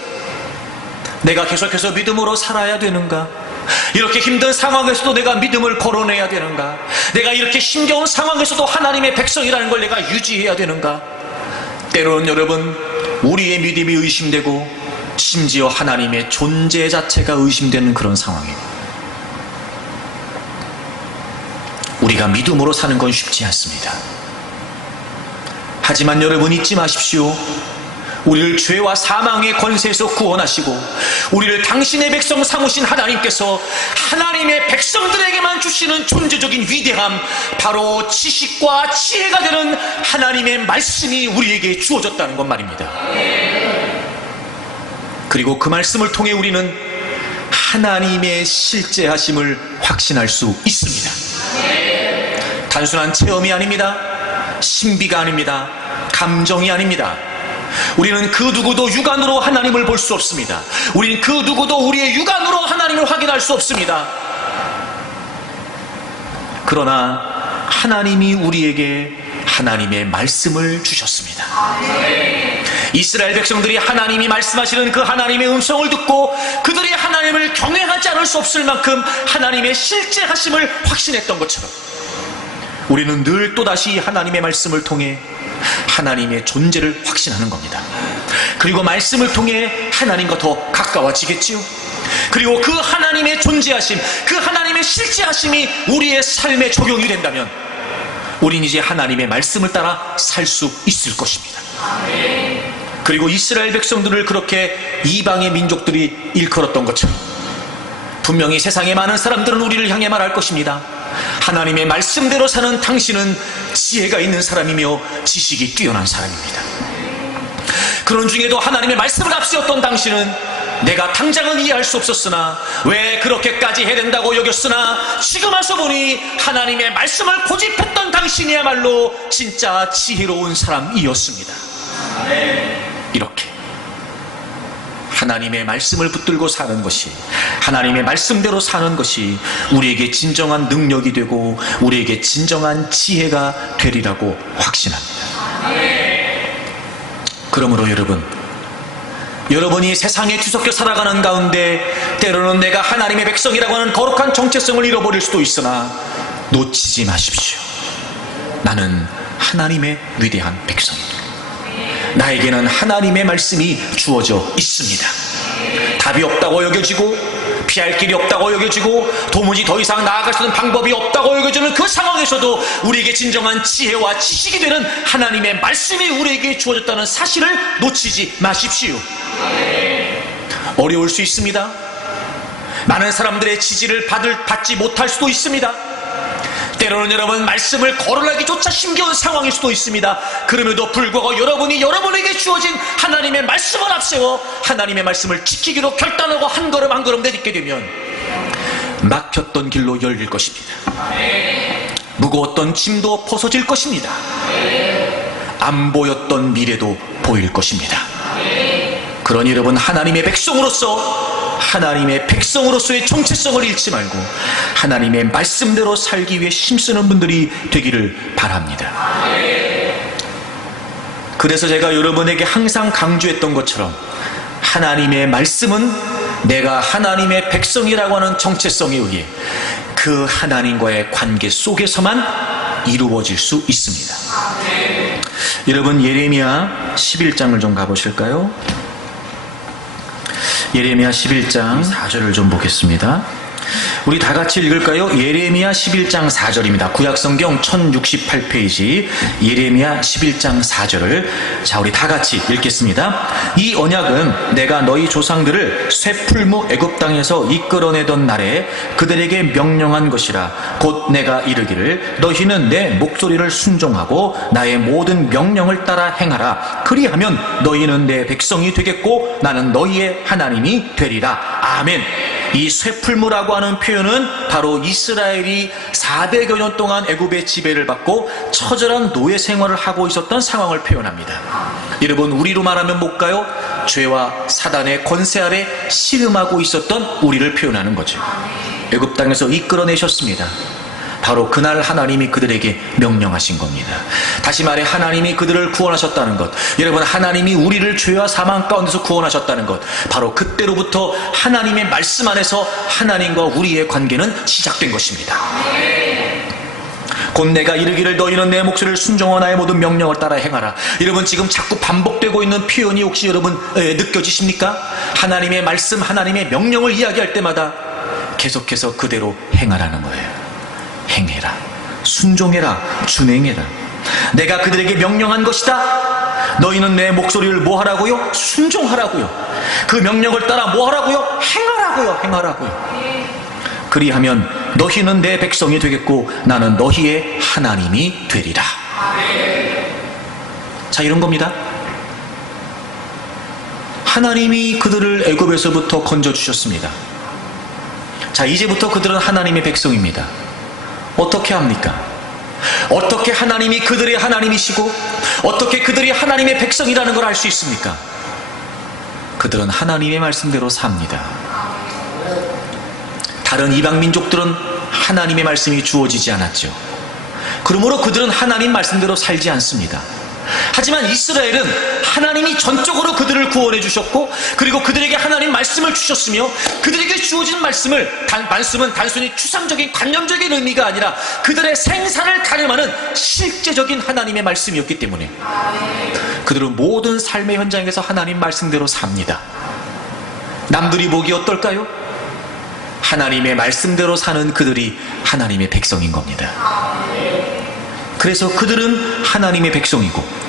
내가 계속해서 믿음으로 살아야 되는가? 이렇게 힘든 상황에서도 내가 믿음을 걸어내야 되는가? 내가 이렇게 힘겨운 상황에서도 하나님의 백성이라는 걸 내가 유지해야 되는가? 때로는 여러분, 우리의 믿음이 의심되고 심지어 하나님의 존재 자체가 의심되는 그런 상황이에요. 우리가 믿음으로 사는 건 쉽지 않습니다. 하지만 여러분, 잊지 마십시오. 우리를 죄와 사망의 권세에서 구원하시고 우리를 당신의 백성 삼으신 하나님께서 하나님의 백성들에게만 주시는 존재적인 위대함, 바로 지식과 지혜가 되는 하나님의 말씀이 우리에게 주어졌다는 것 말입니다. 그리고 그 말씀을 통해 우리는 하나님의 실제하심을 확신할 수 있습니다. 단순한 체험이 아닙니다. 신비가 아닙니다. 감정이 아닙니다. 우리는 그 누구도 육안으로 하나님을 볼 수 없습니다. 우리는 그 누구도 우리의 육안으로 하나님을 확인할 수 없습니다. 그러나 하나님이 우리에게 하나님의 말씀을 주셨습니다. 이스라엘 백성들이 하나님이 말씀하시는 그 하나님의 음성을 듣고 그들이 하나님을 경외하지 않을 수 없을 만큼 하나님의 실제하심을 확신했던 것처럼, 우리는 늘 또다시 하나님의 말씀을 통해 하나님의 존재를 확신하는 겁니다. 그리고 말씀을 통해 하나님과 더 가까워지겠지요. 그리고 그 하나님의 존재하심, 그 하나님의 실제하심이 우리의 삶에 적용이 된다면 우린 이제 하나님의 말씀을 따라 살 수 있을 것입니다. 그리고 이스라엘 백성들을 그렇게 이방의 민족들이 일컬었던 것처럼 분명히 세상의 많은 사람들은 우리를 향해 말할 것입니다. 하나님의 말씀대로 사는 당신은 지혜가 있는 사람이며 지식이 뛰어난 사람입니다. 그런 중에도 하나님의 말씀을 앞세웠던 당신은 내가 당장은 이해할 수 없었으나 왜 그렇게까지 해야 된다고 여겼으나 지금 와서 보니 하나님의 말씀을 고집했던 당신이야말로 진짜 지혜로운 사람이었습니다. 이렇게 하나님의 말씀을 붙들고 사는 것이, 하나님의 말씀대로 사는 것이 우리에게 진정한 능력이 되고 우리에게 진정한 지혜가 되리라고 확신합니다. 그러므로 여러분이 세상에 뒤섞여 살아가는 가운데 때로는 내가 하나님의 백성이라고 하는 거룩한 정체성을 잃어버릴 수도 있으나 놓치지 마십시오. 나는 하나님의 위대한 백성입니다. 나에게는 하나님의 말씀이 주어져 있습니다. 답이 없다고 여겨지고 피할 길이 없다고 여겨지고 도무지 더 이상 나아갈 수 있는 방법이 없다고 여겨지는 그 상황에서도 우리에게 진정한 지혜와 지식이 되는 하나님의 말씀이 우리에게 주어졌다는 사실을 놓치지 마십시오. 어려울 수 있습니다. 많은 사람들의 지지를 받지 못할 수도 있습니다. 때로는 여러분 말씀을 거론하기조차 힘겨운 상황일 수도 있습니다. 그럼에도 불구하고 여러분에게 주어진 하나님의 말씀을 앞세워 하나님의 말씀을 지키기로 결단하고 한 걸음 한 걸음 내딛게 되면 막혔던 길로 열릴 것입니다. 무거웠던 짐도 벗어질 것입니다. 안 보였던 미래도 보일 것입니다. 그러니 여러분 하나님의 백성으로서의 정체성을 잃지 말고 하나님의 말씀대로 살기 위해 힘쓰는 분들이 되기를 바랍니다. 그래서 제가 여러분에게 항상 강조했던 것처럼 하나님의 말씀은 내가 하나님의 백성이라고 하는 정체성에 의해 그 하나님과의 관계 속에서만 이루어질 수 있습니다. 여러분 예레미야 11장을 좀 가보실까요? 예레미야 11장 4절을 좀 보겠습니다. 우리 다 같이 읽을까요? 예레미야 11장 4절입니다. 구약성경 1068페이지 예레미야 11장 4절을 우리 다 같이 읽겠습니다. 이 언약은 내가 너희 조상들을 쇠풀무 애굽 땅에서 이끌어내던 날에 그들에게 명령한 것이라. 곧 내가 이르기를 너희는 내 목소리를 순종하고 나의 모든 명령을 따라 행하라. 그리하면 너희는 내 백성이 되겠고 나는 너희의 하나님이 되리라. 아멘. 이 쇠풀무라고 하는 표현은 바로 이스라엘이 400여 년 동안 애굽의 지배를 받고 처절한 노예 생활을 하고 있었던 상황을 표현합니다. 여러분 우리로 말하면 뭘까요? 죄와 사단의 권세 아래 신음하고 있었던 우리를 표현하는 거죠. 애굽 땅에서 이끌어내셨습니다. 바로 그날 하나님이 그들에게 명령하신 겁니다. 다시 말해 하나님이 그들을 구원하셨다는 것, 여러분 하나님이 우리를 죄와 사망 가운데서 구원하셨다는 것, 바로 그때로부터 하나님의 말씀 안에서 하나님과 우리의 관계는 시작된 것입니다. 곧 내가 이르기를 너희는 내 목소리를 순종하고 나의 모든 명령을 따라 행하라. 여러분 지금 자꾸 반복되고 있는 표현이 혹시 여러분 느껴지십니까? 하나님의 말씀, 하나님의 명령을 이야기할 때마다 계속해서 그대로 행하라는 거예요. 행해라, 순종해라, 준행해라. 내가 그들에게 명령한 것이다. 너희는 내 목소리를 뭐 하라고요? 순종하라고요. 그 명령을 따라 뭐 하라고요? 행하라고요. 그리하면 너희는 내 백성이 되겠고 나는 너희의 하나님이 되리라. 자, 이런 겁니다. 하나님이 그들을 애굽에서부터 건져주셨습니다. 자, 이제부터 그들은 하나님의 백성입니다. 어떻게 합니까? 어떻게 하나님이 그들의 하나님이시고 어떻게 그들이 하나님의 백성이라는 걸 알 수 있습니까? 그들은 하나님의 말씀대로 삽니다. 다른 이방 민족들은 하나님의 말씀이 주어지지 않았죠. 그러므로 그들은 하나님 말씀대로 살지 않습니다. 하지만 이스라엘은 하나님이 전적으로 그들을 구원해 주셨고 그리고 그들에게 하나님 말씀을 주셨으며 그들에게 주어진 말씀은 단순히 추상적인 관념적인 의미가 아니라 그들의 생사를 가늠하는 실제적인 하나님의 말씀이었기 때문에 그들은 모든 삶의 현장에서 하나님 말씀대로 삽니다. 남들이 보기 어떨까요? 하나님의 말씀대로 사는 그들이 하나님의 백성인 겁니다. 그래서 그들은 하나님의 백성이고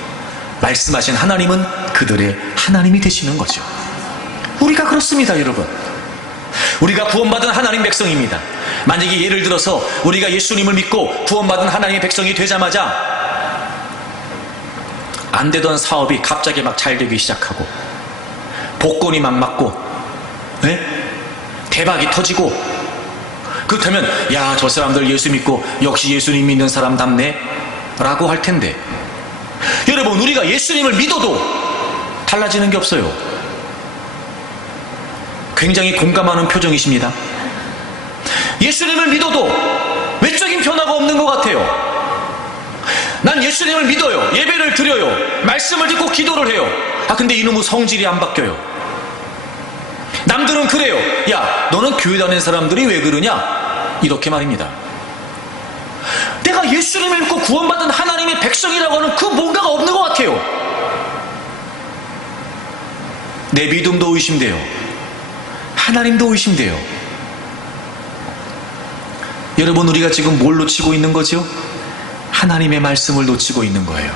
말씀하신 하나님은 그들의 하나님이 되시는 거죠. 우리가 그렇습니다, 여러분. 우리가 구원받은 하나님 백성입니다. 만약에 예를 들어서 우리가 예수님을 믿고 구원받은 하나님의 백성이 되자마자 안 되던 사업이 갑자기 막 잘 되기 시작하고 복권이 막 맞고 대박이 터지고 그렇다면 야, 저 사람들 예수 믿고 역시 예수님 믿는 사람답네 라고 할 텐데 여러분 우리가 예수님을 믿어도 달라지는 게 없어요. 굉장히 공감하는 표정이십니다. 예수님을 믿어도 외적인 변화가 없는 것 같아요. 난 예수님을 믿어요. 예배를 드려요. 말씀을 듣고 기도를 해요. 근데 이놈의 성질이 안 바뀌어요. 남들은 그래요. 야, 너는 교회 다니는 사람들이 왜 그러냐? 이렇게 말입니다. 내가 예수님을 믿고 구원받은 하나님의 백성이라고 하는 그 뭔가가 없는 것 같아요. 내 믿음도 의심돼요. 하나님도 의심돼요. 여러분, 우리가 지금 뭘 놓치고 있는 거죠? 하나님의 말씀을 놓치고 있는 거예요.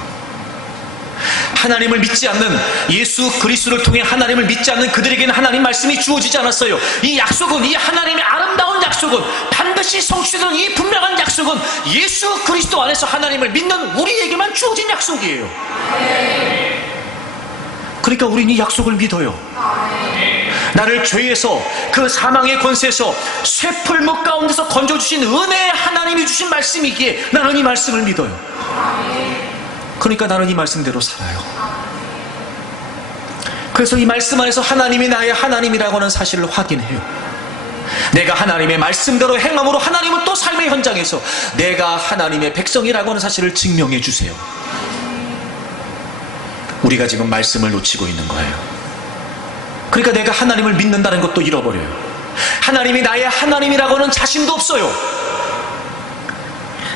하나님을 믿지 않는, 예수 그리스도를 통해 하나님을 믿지 않는 그들에게는 하나님 말씀이 주어지지 않았어요. 이 약속은, 이 하나님의 아름다운 약속은, 반드시 성취되는 이 분명한 약속은 예수 그리스도 안에서 하나님을 믿는 우리에게만 주어진 약속이에요. 그러니까 우리는 이 약속을 믿어요. 나를 죄에서, 그 사망의 권세에서, 쇠풀목 가운데서 건져주신 은혜의 하나님이 주신 말씀이기에 나는 이 말씀을 믿어요. 그러니까 나는 이 말씀대로 살아요. 그래서 이 말씀 안에서 하나님이 나의 하나님이라고 하는 사실을 확인해요. 내가 하나님의 말씀대로 행함으로 하나님은 또 삶의 현장에서 내가 하나님의 백성이라고 하는 사실을 증명해 주세요. 우리가 지금 말씀을 놓치고 있는 거예요. 그러니까 내가 하나님을 믿는다는 것도 잃어버려요. 하나님이 나의 하나님이라고 하는 자신도 없어요.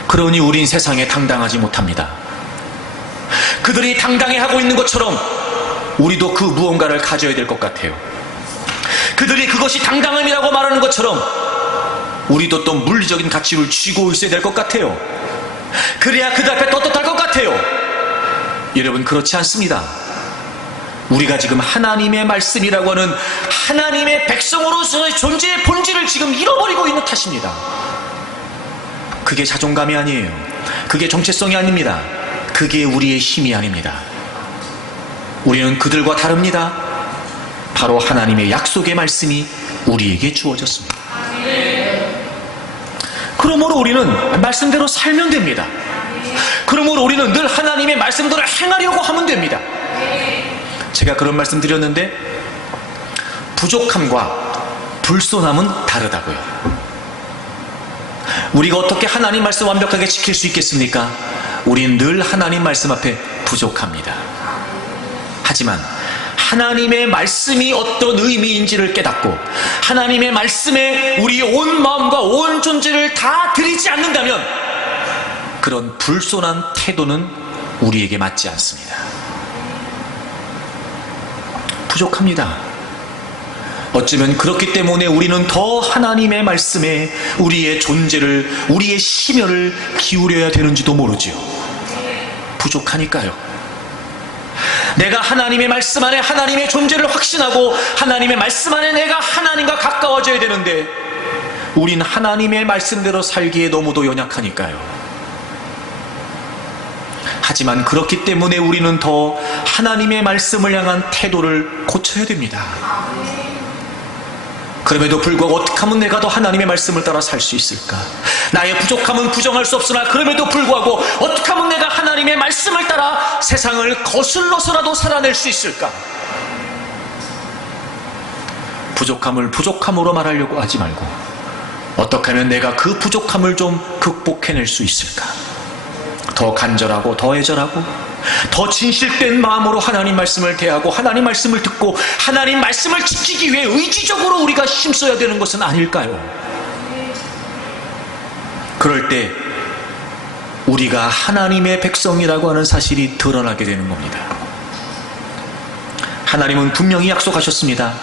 그러니 우린 세상에 당당하지 못합니다. 그들이 당당해하고 있는 것처럼 우리도 그 무언가를 가져야 될 것 같아요. 그들이 그것이 당당함이라고 말하는 것처럼 우리도 또 물리적인 가치를 쥐고 있어야 될 것 같아요. 그래야 그들 앞에 떳떳할 것 같아요. 여러분, 그렇지 않습니다. 우리가 지금 하나님의 말씀이라고 하는 하나님의 백성으로서의 존재의 본질을 지금 잃어버리고 있는 탓입니다. 그게 자존감이 아니에요. 그게 정체성이 아닙니다. 그게 우리의 힘이 아닙니다. 우리는 그들과 다릅니다. 바로 하나님의 약속의 말씀이 우리에게 주어졌습니다. 그러므로 우리는 말씀대로 살면 됩니다. 그러므로 우리는 늘 하나님의 말씀대로 행하려고 하면 됩니다. 제가 그런 말씀 드렸는데, 부족함과 불손함은 다르다고요. 우리가 어떻게 하나님 말씀 완벽하게 지킬 수 있겠습니까? 우린 늘 하나님 말씀 앞에 부족합니다. 하지만 하나님의 말씀이 어떤 의미인지를 깨닫고 하나님의 말씀에 우리의 온 마음과 온 존재를 다 드리지 않는다면 그런 불손한 태도는 우리에게 맞지 않습니다. 부족합니다. 어쩌면 그렇기 때문에 우리는 더 하나님의 말씀에 우리의 존재를, 우리의 심혈을 기울여야 되는지도 모르지요. 부족하니까요. 내가 하나님의 말씀 안에 하나님의 존재를 확신하고 하나님의 말씀 안에 내가 하나님과 가까워져야 되는데 우린 하나님의 말씀대로 살기에 너무도 연약하니까요. 하지만 그렇기 때문에 우리는 더 하나님의 말씀을 향한 태도를 고쳐야 됩니다. 그럼에도 불구하고 어떻게 하면 내가 더 하나님의 말씀을 따라 살 수 있을까? 나의 부족함은 부정할 수 없으나 그럼에도 불구하고 어떻게 하면 내가 하나님의 말씀을 따라 세상을 거슬러서라도 살아낼 수 있을까? 부족함을 부족함으로 말하려고 하지 말고 어떻게 하면 내가 그 부족함을 좀 극복해낼 수 있을까? 더 간절하고 더 애절하고 더 진실된 마음으로 하나님 말씀을 대하고 하나님 말씀을 듣고 하나님 말씀을 지키기 위해 의지적으로 우리가 힘써야 되는 것은 아닐까요? 그럴 때 우리가 하나님의 백성이라고 하는 사실이 드러나게 되는 겁니다. 하나님은 분명히 약속하셨습니다.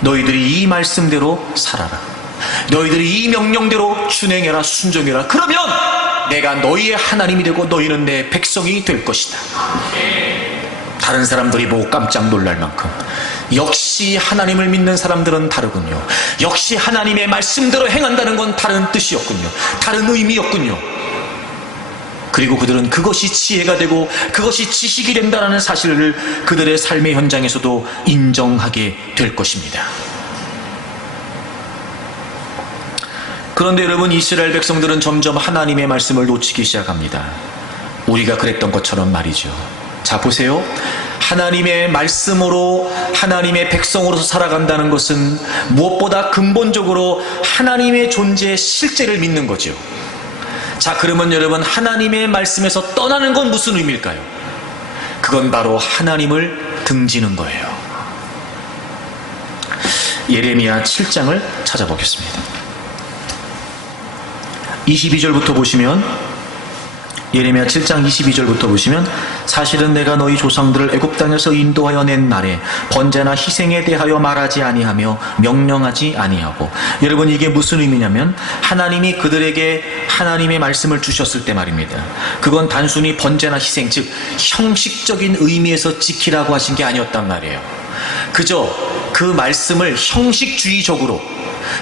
너희들이 이 말씀대로 살아라. 너희들이 이 명령대로 준행해라, 순종해라. 그러면 내가 너희의 하나님이 되고 너희는 내 백성이 될 것이다. 다른 사람들이 보고 깜짝 놀랄 만큼 역시 하나님을 믿는 사람들은 다르군요. 역시 하나님의 말씀대로 행한다는 건 다른 뜻이었군요. 다른 의미였군요. 그리고 그들은 그것이 지혜가 되고 그것이 지식이 된다는 사실을 그들의 삶의 현장에서도 인정하게 될 것입니다. 그런데 여러분, 이스라엘 백성들은 점점 하나님의 말씀을 놓치기 시작합니다. 우리가 그랬던 것처럼 말이죠. 자, 보세요. 하나님의 말씀으로 하나님의 백성으로서 살아간다는 것은 무엇보다 근본적으로 하나님의 존재의 실제를 믿는 거죠. 자, 그러면 여러분, 하나님의 말씀에서 떠나는 건 무슨 의미일까요? 그건 바로 하나님을 등지는 거예요. 예레미야 7장을 찾아보겠습니다. 22절부터 보시면, 예레미야 7장 22절부터 보시면, 사실은 내가 너희 조상들을 애굽 땅에서 인도하여 낸 날에 번제나 희생에 대하여 말하지 아니하며 명령하지 아니하고. 여러분, 이게 무슨 의미냐면 하나님이 그들에게 하나님의 말씀을 주셨을 때 말입니다. 그건 단순히 번제나 희생, 즉 형식적인 의미에서 지키라고 하신 게 아니었단 말이에요. 그저 그 말씀을 형식주의적으로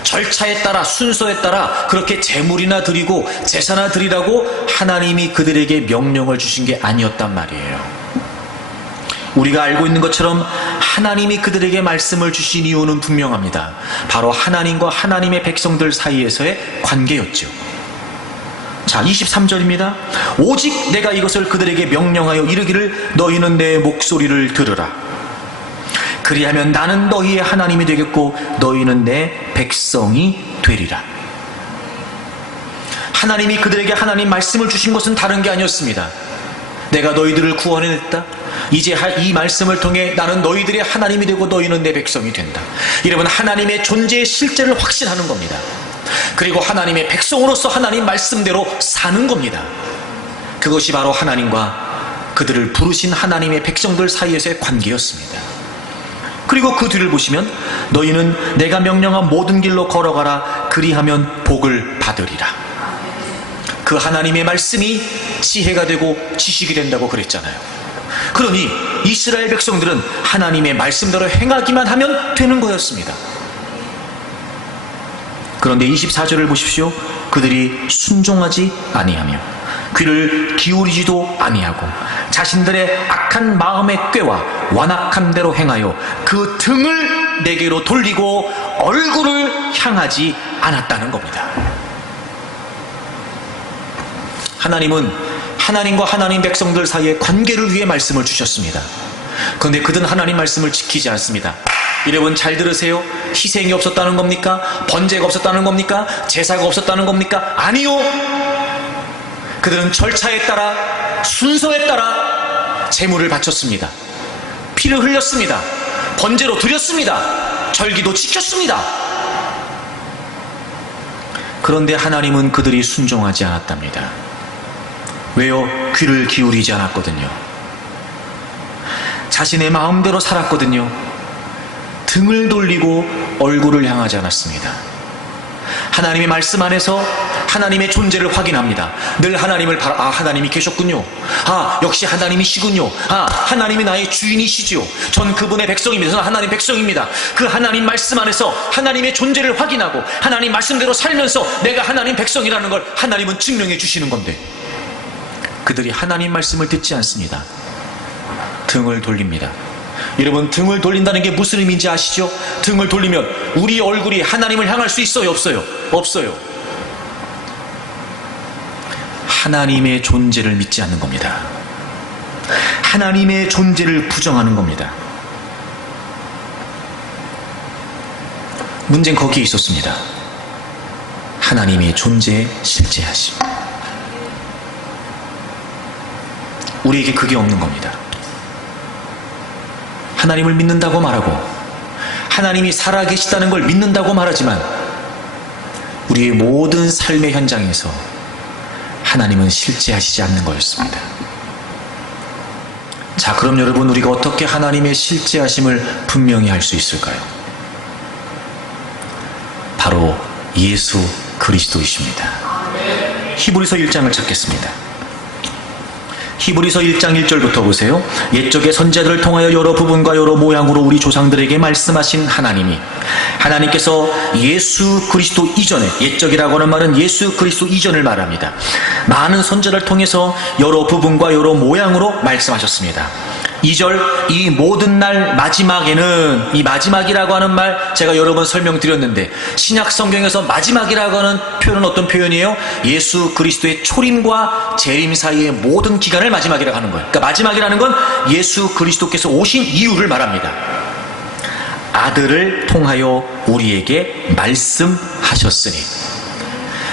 절차에 따라, 순서에 따라 그렇게 제물이나 드리고 제사나 드리라고 하나님이 그들에게 명령을 주신 게 아니었단 말이에요. 우리가 알고 있는 것처럼 하나님이 그들에게 말씀을 주신 이유는 분명합니다. 바로 하나님과 하나님의 백성들 사이에서의 관계였죠. 자, 23절입니다. 오직 내가 이것을 그들에게 명령하여 이르기를 너희는 내 목소리를 들으라. 그리하면 나는 너희의 하나님이 되겠고 너희는 내 백성이 되리라. 하나님이 그들에게 하나님 말씀을 주신 것은 다른 게 아니었습니다. 내가 너희들을 구원해냈다. 이제 이 말씀을 통해 나는 너희들의 하나님이 되고 너희는 내 백성이 된다. 여러분, 하나님의 존재의 실제를 확신하는 겁니다. 그리고 하나님의 백성으로서 하나님 말씀대로 사는 겁니다. 그것이 바로 하나님과 그들을 부르신 하나님의 백성들 사이에서의 관계였습니다. 그리고 그 뒤를 보시면 너희는 내가 명령한 모든 길로 걸어가라. 그리하면 복을 받으리라. 그 하나님의 말씀이 지혜가 되고 지식이 된다고 그랬잖아요. 그러니 이스라엘 백성들은 하나님의 말씀대로 행하기만 하면 되는 거였습니다. 그런데 24절을 보십시오. 그들이 순종하지 아니하며 귀를 기울이지도 아니하고 자신들의 악한 마음의 꾀와 완악한 대로 행하여 그 등을 내게로 돌리고 얼굴을 향하지 않았다는 겁니다. 하나님은 하나님과 하나님 백성들 사이의 관계를 위해 말씀을 주셨습니다. 그런데 그들은 하나님 말씀을 지키지 않습니다. 여러분, 잘 들으세요. 희생이 없었다는 겁니까? 번제가 없었다는 겁니까? 제사가 없었다는 겁니까? 아니요. 그들은 절차에 따라, 순서에 따라 제물을 바쳤습니다. 피를 흘렸습니다. 번제로 드렸습니다. 절기도 지켰습니다. 그런데 하나님은 그들이 순종하지 않았답니다. 왜요? 귀를 기울이지 않았거든요. 자신의 마음대로 살았거든요. 등을 돌리고 얼굴을 향하지 않았습니다. 하나님의 말씀 안에서 하나님의 존재를 확인합니다. 늘 하나님을 하나님이 계셨군요. 역시 하나님이시군요. 하나님이 나의 주인이시지요. 전 그분의 백성입니다. 저는 하나님 백성입니다. 그 하나님 말씀 안에서 하나님의 존재를 확인하고 하나님 말씀대로 살면서 내가 하나님 백성이라는 걸 하나님은 증명해 주시는 건데, 그들이 하나님 말씀을 듣지 않습니다. 등을 돌립니다. 여러분, 등을 돌린다는 게 무슨 의미인지 아시죠? 등을 돌리면 우리 얼굴이 하나님을 향할 수 있어요? 없어요? 없어요. 하나님의 존재를 믿지 않는 겁니다. 하나님의 존재를 부정하는 겁니다. 문제는 거기에 있었습니다. 하나님의 존재의 실제하심. 우리에게 그게 없는 겁니다. 하나님을 믿는다고 말하고 하나님이 살아계시다는 걸 믿는다고 말하지만 우리의 모든 삶의 현장에서 하나님은 실제하시지 않는 거였습니다. 자, 그럼 여러분, 우리가 어떻게 하나님의 실제하심을 분명히 할 수 있을까요? 바로 예수 그리스도이십니다. 히브리서 1장을 찾겠습니다. 히브리서 1장 1절부터 보세요. 옛적의 선지자들을 통하여 여러 부분과 여러 모양으로 우리 조상들에게 말씀하신 하나님께서 예수 그리스도 이전에, 옛적이라고 하는 말은 예수 그리스도 이전을 말합니다. 많은 선지자를 통해서 여러 부분과 여러 모양으로 말씀하셨습니다. 2절 이 모든 날 마지막에는, 이 마지막이라고 하는 말 제가 여러 번 설명드렸는데, 신약 성경에서 마지막이라고 하는 표현은 어떤 표현이에요? 예수 그리스도의 초림과 재림 사이의 모든 기간을 마지막이라고 하는 거예요. 그러니까 마지막이라는 건 예수 그리스도께서 오신 이유를 말합니다. 아들을 통하여 우리에게 말씀하셨으니.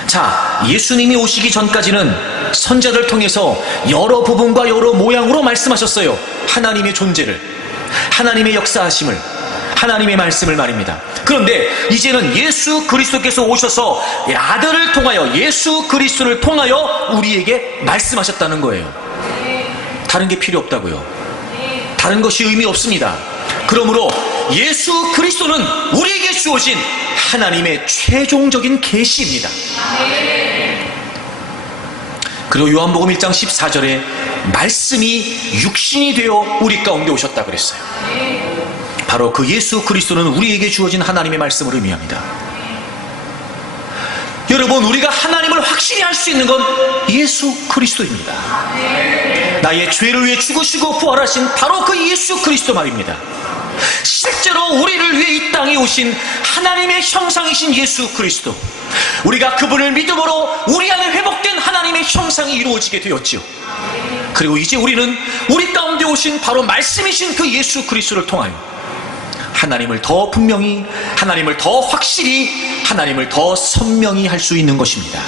자, 예수님이 오시기 전까지는 선자들 통해서 여러 부분과 여러 모양으로 말씀하셨어요. 하나님의 존재를, 하나님의 역사하심을, 하나님의 말씀을 말입니다. 그런데 이제는 예수 그리스도께서 오셔서 아들을 통하여, 예수 그리스도를 통하여 우리에게 말씀하셨다는 거예요. 다른 게 필요 없다고요. 다른 것이 의미 없습니다. 그러므로 예수 그리스도는 우리에게 주어진 하나님의 최종적인 계시입니다. 그리고 요한복음 1장 14절에 말씀이 육신이 되어 우리 가운데 오셨다 그랬어요. 바로 그 예수 그리스도는 우리에게 주어진 하나님의 말씀을 의미합니다. 여러분, 우리가 하나님을 확실히 알 수 있는 건 예수 그리스도입니다. 나의 죄를 위해 죽으시고 부활하신 바로 그 예수 그리스도 말입니다. 실제로 우리를 위해 이 땅에 오신 하나님의 형상이신 예수 그리스도, 우리가 그분을 믿음으로 우리 안에 회복된 하나님의 형상이 이루어지게 되었지요. 그리고 이제 우리는 우리 가운데 오신 바로 말씀이신 그 예수 그리스도를 통하여 하나님을 더 분명히, 하나님을 더 확실히, 하나님을 더 선명히 할 수 있는 것입니다.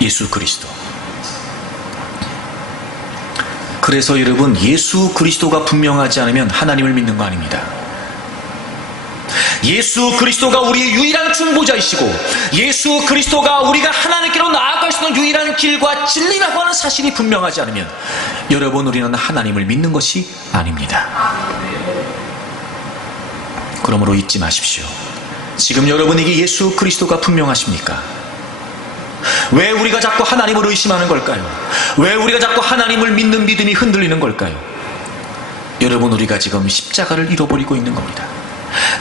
예수 그리스도. 그래서 여러분, 예수 그리스도가 분명하지 않으면 하나님을 믿는 거 아닙니다. 예수 그리스도가 우리의 유일한 중보자이시고, 예수 그리스도가 우리가 하나님께로 나아갈 수 있는 유일한 길과 진리라고 하는 사실이 분명하지 않으면 여러분, 우리는 하나님을 믿는 것이 아닙니다. 그러므로 잊지 마십시오. 지금 여러분에게 예수 그리스도가 분명하십니까? 왜 우리가 자꾸 하나님을 의심하는 걸까요? 왜 우리가 자꾸 하나님을 믿는 믿음이 흔들리는 걸까요? 여러분, 우리가 지금 십자가를 잃어버리고 있는 겁니다.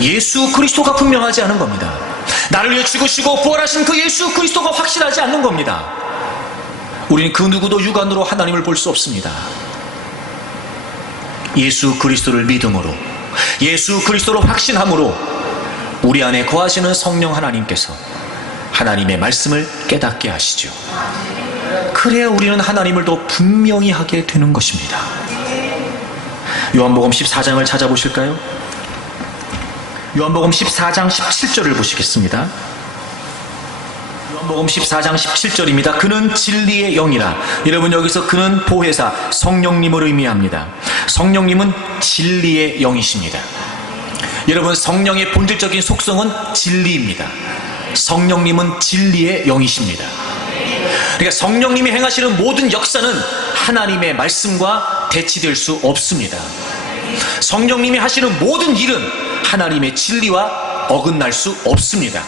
예수 그리스도가 분명하지 않은 겁니다. 나를 위해 죽으시고 부활하신 그 예수 그리스도가 확실하지 않는 겁니다. 우리는 그 누구도 육안으로 하나님을 볼 수 없습니다. 예수 그리스도를 믿음으로, 예수 그리스도를 확신함으로 우리 안에 거하시는 성령 하나님께서 하나님의 말씀을 깨닫게 하시죠. 그래야 우리는 하나님을 더 분명히 하게 되는 것입니다. 요한복음 14장을 찾아보실까요? 요한복음 14장 17절을 보시겠습니다. 요한복음 14장 17절입니다. 그는 진리의 영이라. 여러분, 여기서 그는 보혜사 성령님을 의미합니다. 성령님은 진리의 영이십니다. 여러분, 성령의 본질적인 속성은 진리입니다. 성령님은 진리의 영이십니다. 그러니까 성령님이 행하시는 모든 역사는 하나님의 말씀과 대치될 수 없습니다. 성령님이 하시는 모든 일은 하나님의 진리와 어긋날 수 없습니다.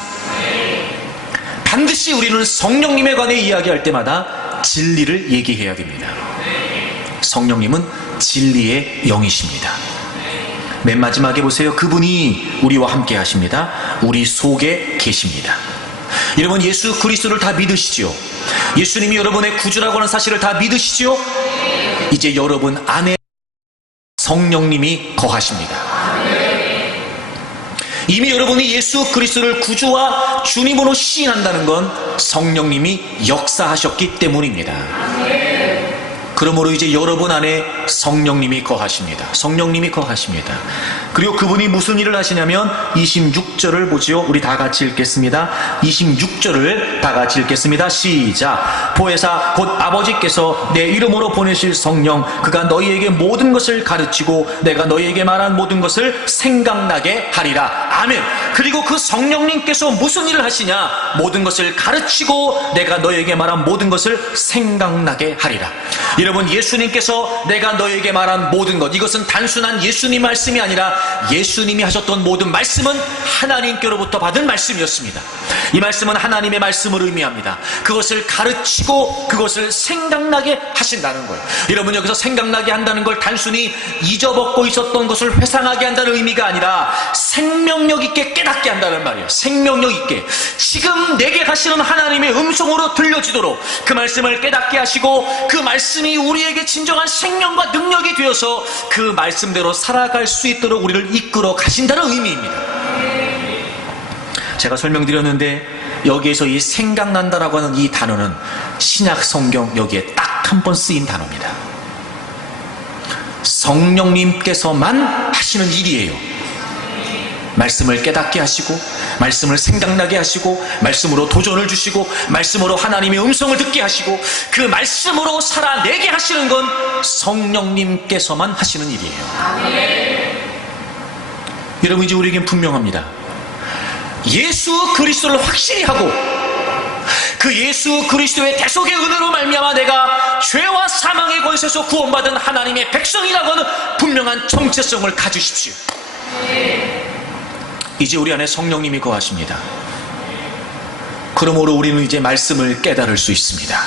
반드시 우리는 성령님에 관해 이야기할 때마다 진리를 얘기해야 됩니다. 성령님은 진리의 영이십니다. 맨 마지막에 보세요. 그분이 우리와 함께 하십니다. 우리 속에 계십니다. 여러분, 예수 그리스도를 다 믿으시죠? 예수님이 여러분의 구주라고 하는 사실을 다 믿으시죠? 이제 여러분 안에 성령님이 거하십니다. 이미 여러분이 예수 그리스도를 구주와 주님으로 시인한다는 건 성령님이 역사하셨기 때문입니다. 그러므로 이제 여러분 안에 성령님이 거하십니다. 성령님이 거하십니다. 그리고 그분이 무슨 일을 하시냐면 26절을 보지요. 우리 다 같이 읽겠습니다. 26절을 다 같이 읽겠습니다. 시작. 보혜사 곧 아버지께서 내 이름으로 보내실 성령, 그가 너희에게 모든 것을 가르치고 내가 너희에게 말한 모든 것을 생각나게 하리라. 아멘. 그리고 그 성령님께서 무슨 일을 하시냐? 모든 것을 가르치고 내가 너희에게 말한 모든 것을 생각나게 하리라. 여러분, 예수님께서 내가 너에게 말한 모든 것, 이것은 단순한 예수님 말씀이 아니라 예수님이 하셨던 모든 말씀은 하나님께로부터 받은 말씀이었습니다. 이 말씀은 하나님의 말씀을 의미합니다. 그것을 가르치고 그것을 생각나게 하신다는 거예요. 여러분, 여기서 생각나게 한다는 걸 단순히 잊어먹고 있었던 것을 회상하게 한다는 의미가 아니라 생명력 있게 깨닫게 한다는 말이에요. 생명력 있게 지금 내게 하시는 하나님의 음성으로 들려지도록 그 말씀을 깨닫게 하시고 그 말씀이 말씀이 우리에게 진정한 생명과 능력이 되어서 그 말씀대로 살아갈 수 있도록 우리를 이끌어 가신다는 의미입니다. 제가 설명드렸는데 여기에서 이 생각난다라고 하는 이 단어는 신약 성경 여기에 딱 한 번 쓰인 단어입니다. 성령님께서만 하시는 일이에요. 말씀을 깨닫게 하시고, 말씀을 생각나게 하시고, 말씀으로 도전을 주시고, 말씀으로 하나님의 음성을 듣게 하시고, 그 말씀으로 살아내게 하시는 건 성령님께서만 하시는 일이에요. 여러분, 이제 우리에겐 분명합니다. 예수 그리스도를 확실히 하고 그 예수 그리스도의 대속의 은혜로 말미암아 내가 죄와 사망의 권세에서 구원받은 하나님의 백성이라고 하는 분명한 정체성을 가지십시오. 이제 우리 안에 성령님이 거하십니다. 그러므로 우리는 이제 말씀을 깨달을 수 있습니다.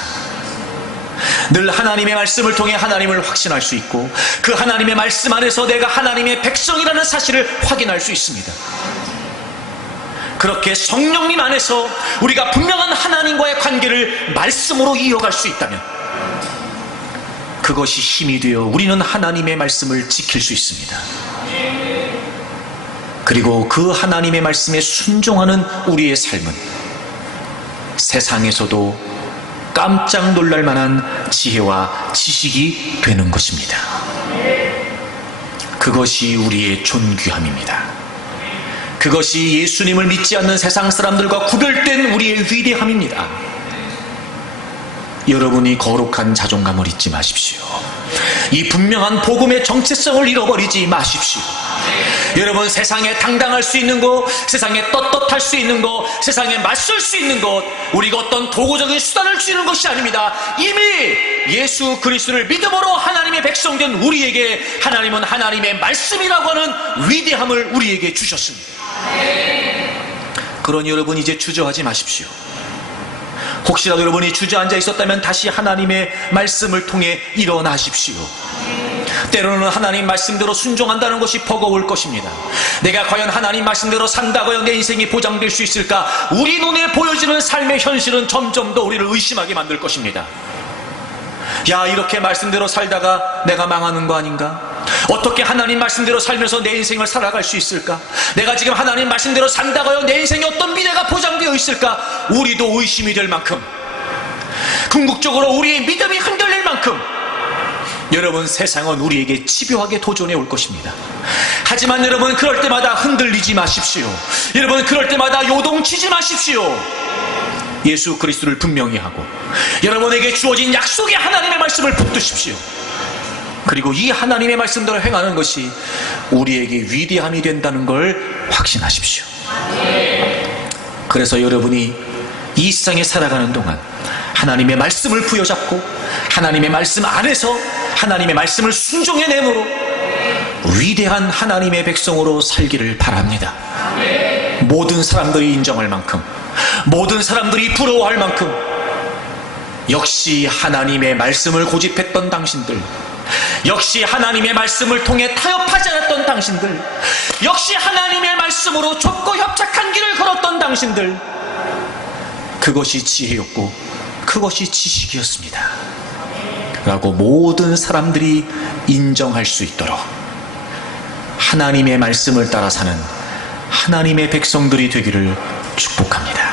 늘 하나님의 말씀을 통해 하나님을 확신할 수 있고, 그 하나님의 말씀 안에서 내가 하나님의 백성이라는 사실을 확인할 수 있습니다. 그렇게 성령님 안에서 우리가 분명한 하나님과의 관계를 말씀으로 이어갈 수 있다면 그것이 힘이 되어 우리는 하나님의 말씀을 지킬 수 있습니다. 그리고 그 하나님의 말씀에 순종하는 우리의 삶은 세상에서도 깜짝 놀랄 만한 지혜와 지식이 되는 것입니다. 그것이 우리의 존귀함입니다. 그것이 예수님을 믿지 않는 세상 사람들과 구별된 우리의 위대함입니다. 여러분이 거룩한 자존감을 잊지 마십시오. 이 분명한 복음의 정체성을 잃어버리지 마십시오. 여러분, 세상에 당당할 수 있는 것, 세상에 떳떳할 수 있는 것, 세상에 맞설 수 있는 것, 우리가 어떤 도구적인 수단을 주는 것이 아닙니다. 이미 예수 그리스도를 믿음으로 하나님의 백성된 우리에게 하나님은 하나님의 말씀이라고 하는 위대함을 우리에게 주셨습니다. 그러니 여러분, 이제 주저하지 마십시오. 혹시라도 여러분이 주저앉아 있었다면 다시 하나님의 말씀을 통해 일어나십시오. 때로는 하나님 말씀대로 순종한다는 것이 버거울 것입니다. 내가 과연 하나님 말씀대로 산다고요 내 인생이 보장될 수 있을까? 우리 눈에 보여지는 삶의 현실은 점점 더 우리를 의심하게 만들 것입니다. 야, 이렇게 말씀대로 살다가 내가 망하는 거 아닌가? 어떻게 하나님 말씀대로 살면서 내 인생을 살아갈 수 있을까? 내가 지금 하나님 말씀대로 산다고요 내 인생에 어떤 미래가 보장되어 있을까? 우리도 의심이 될 만큼, 궁극적으로 우리의 믿음이 흔들릴 만큼 여러분, 세상은 우리에게 집요하게 도전해 올 것입니다. 하지만 여러분, 그럴 때마다 흔들리지 마십시오. 여러분, 그럴 때마다 요동치지 마십시오. 예수 그리스도를 분명히 하고 여러분에게 주어진 약속의 하나님의 말씀을 붙드십시오. 그리고 이 하나님의 말씀대로 행하는 것이 우리에게 위대함이 된다는 걸 확신하십시오. 그래서 여러분이 이 세상에 살아가는 동안 하나님의 말씀을 부여잡고 하나님의 말씀 안에서 하나님의 말씀을 순종해내므로 위대한 하나님의 백성으로 살기를 바랍니다. 모든 사람들이 인정할 만큼, 모든 사람들이 부러워할 만큼 역시 하나님의 말씀을 고집했던 당신들, 역시 하나님의 말씀을 통해 타협하지 않았던 당신들, 역시 하나님의 말씀으로 좁고 협착한 길을 걸었던 당신들, 그것이 지혜였고 그것이 지식이었습니다 라고 모든 사람들이 인정할 수 있도록 하나님의 말씀을 따라 사는 하나님의 백성들이 되기를 축복합니다.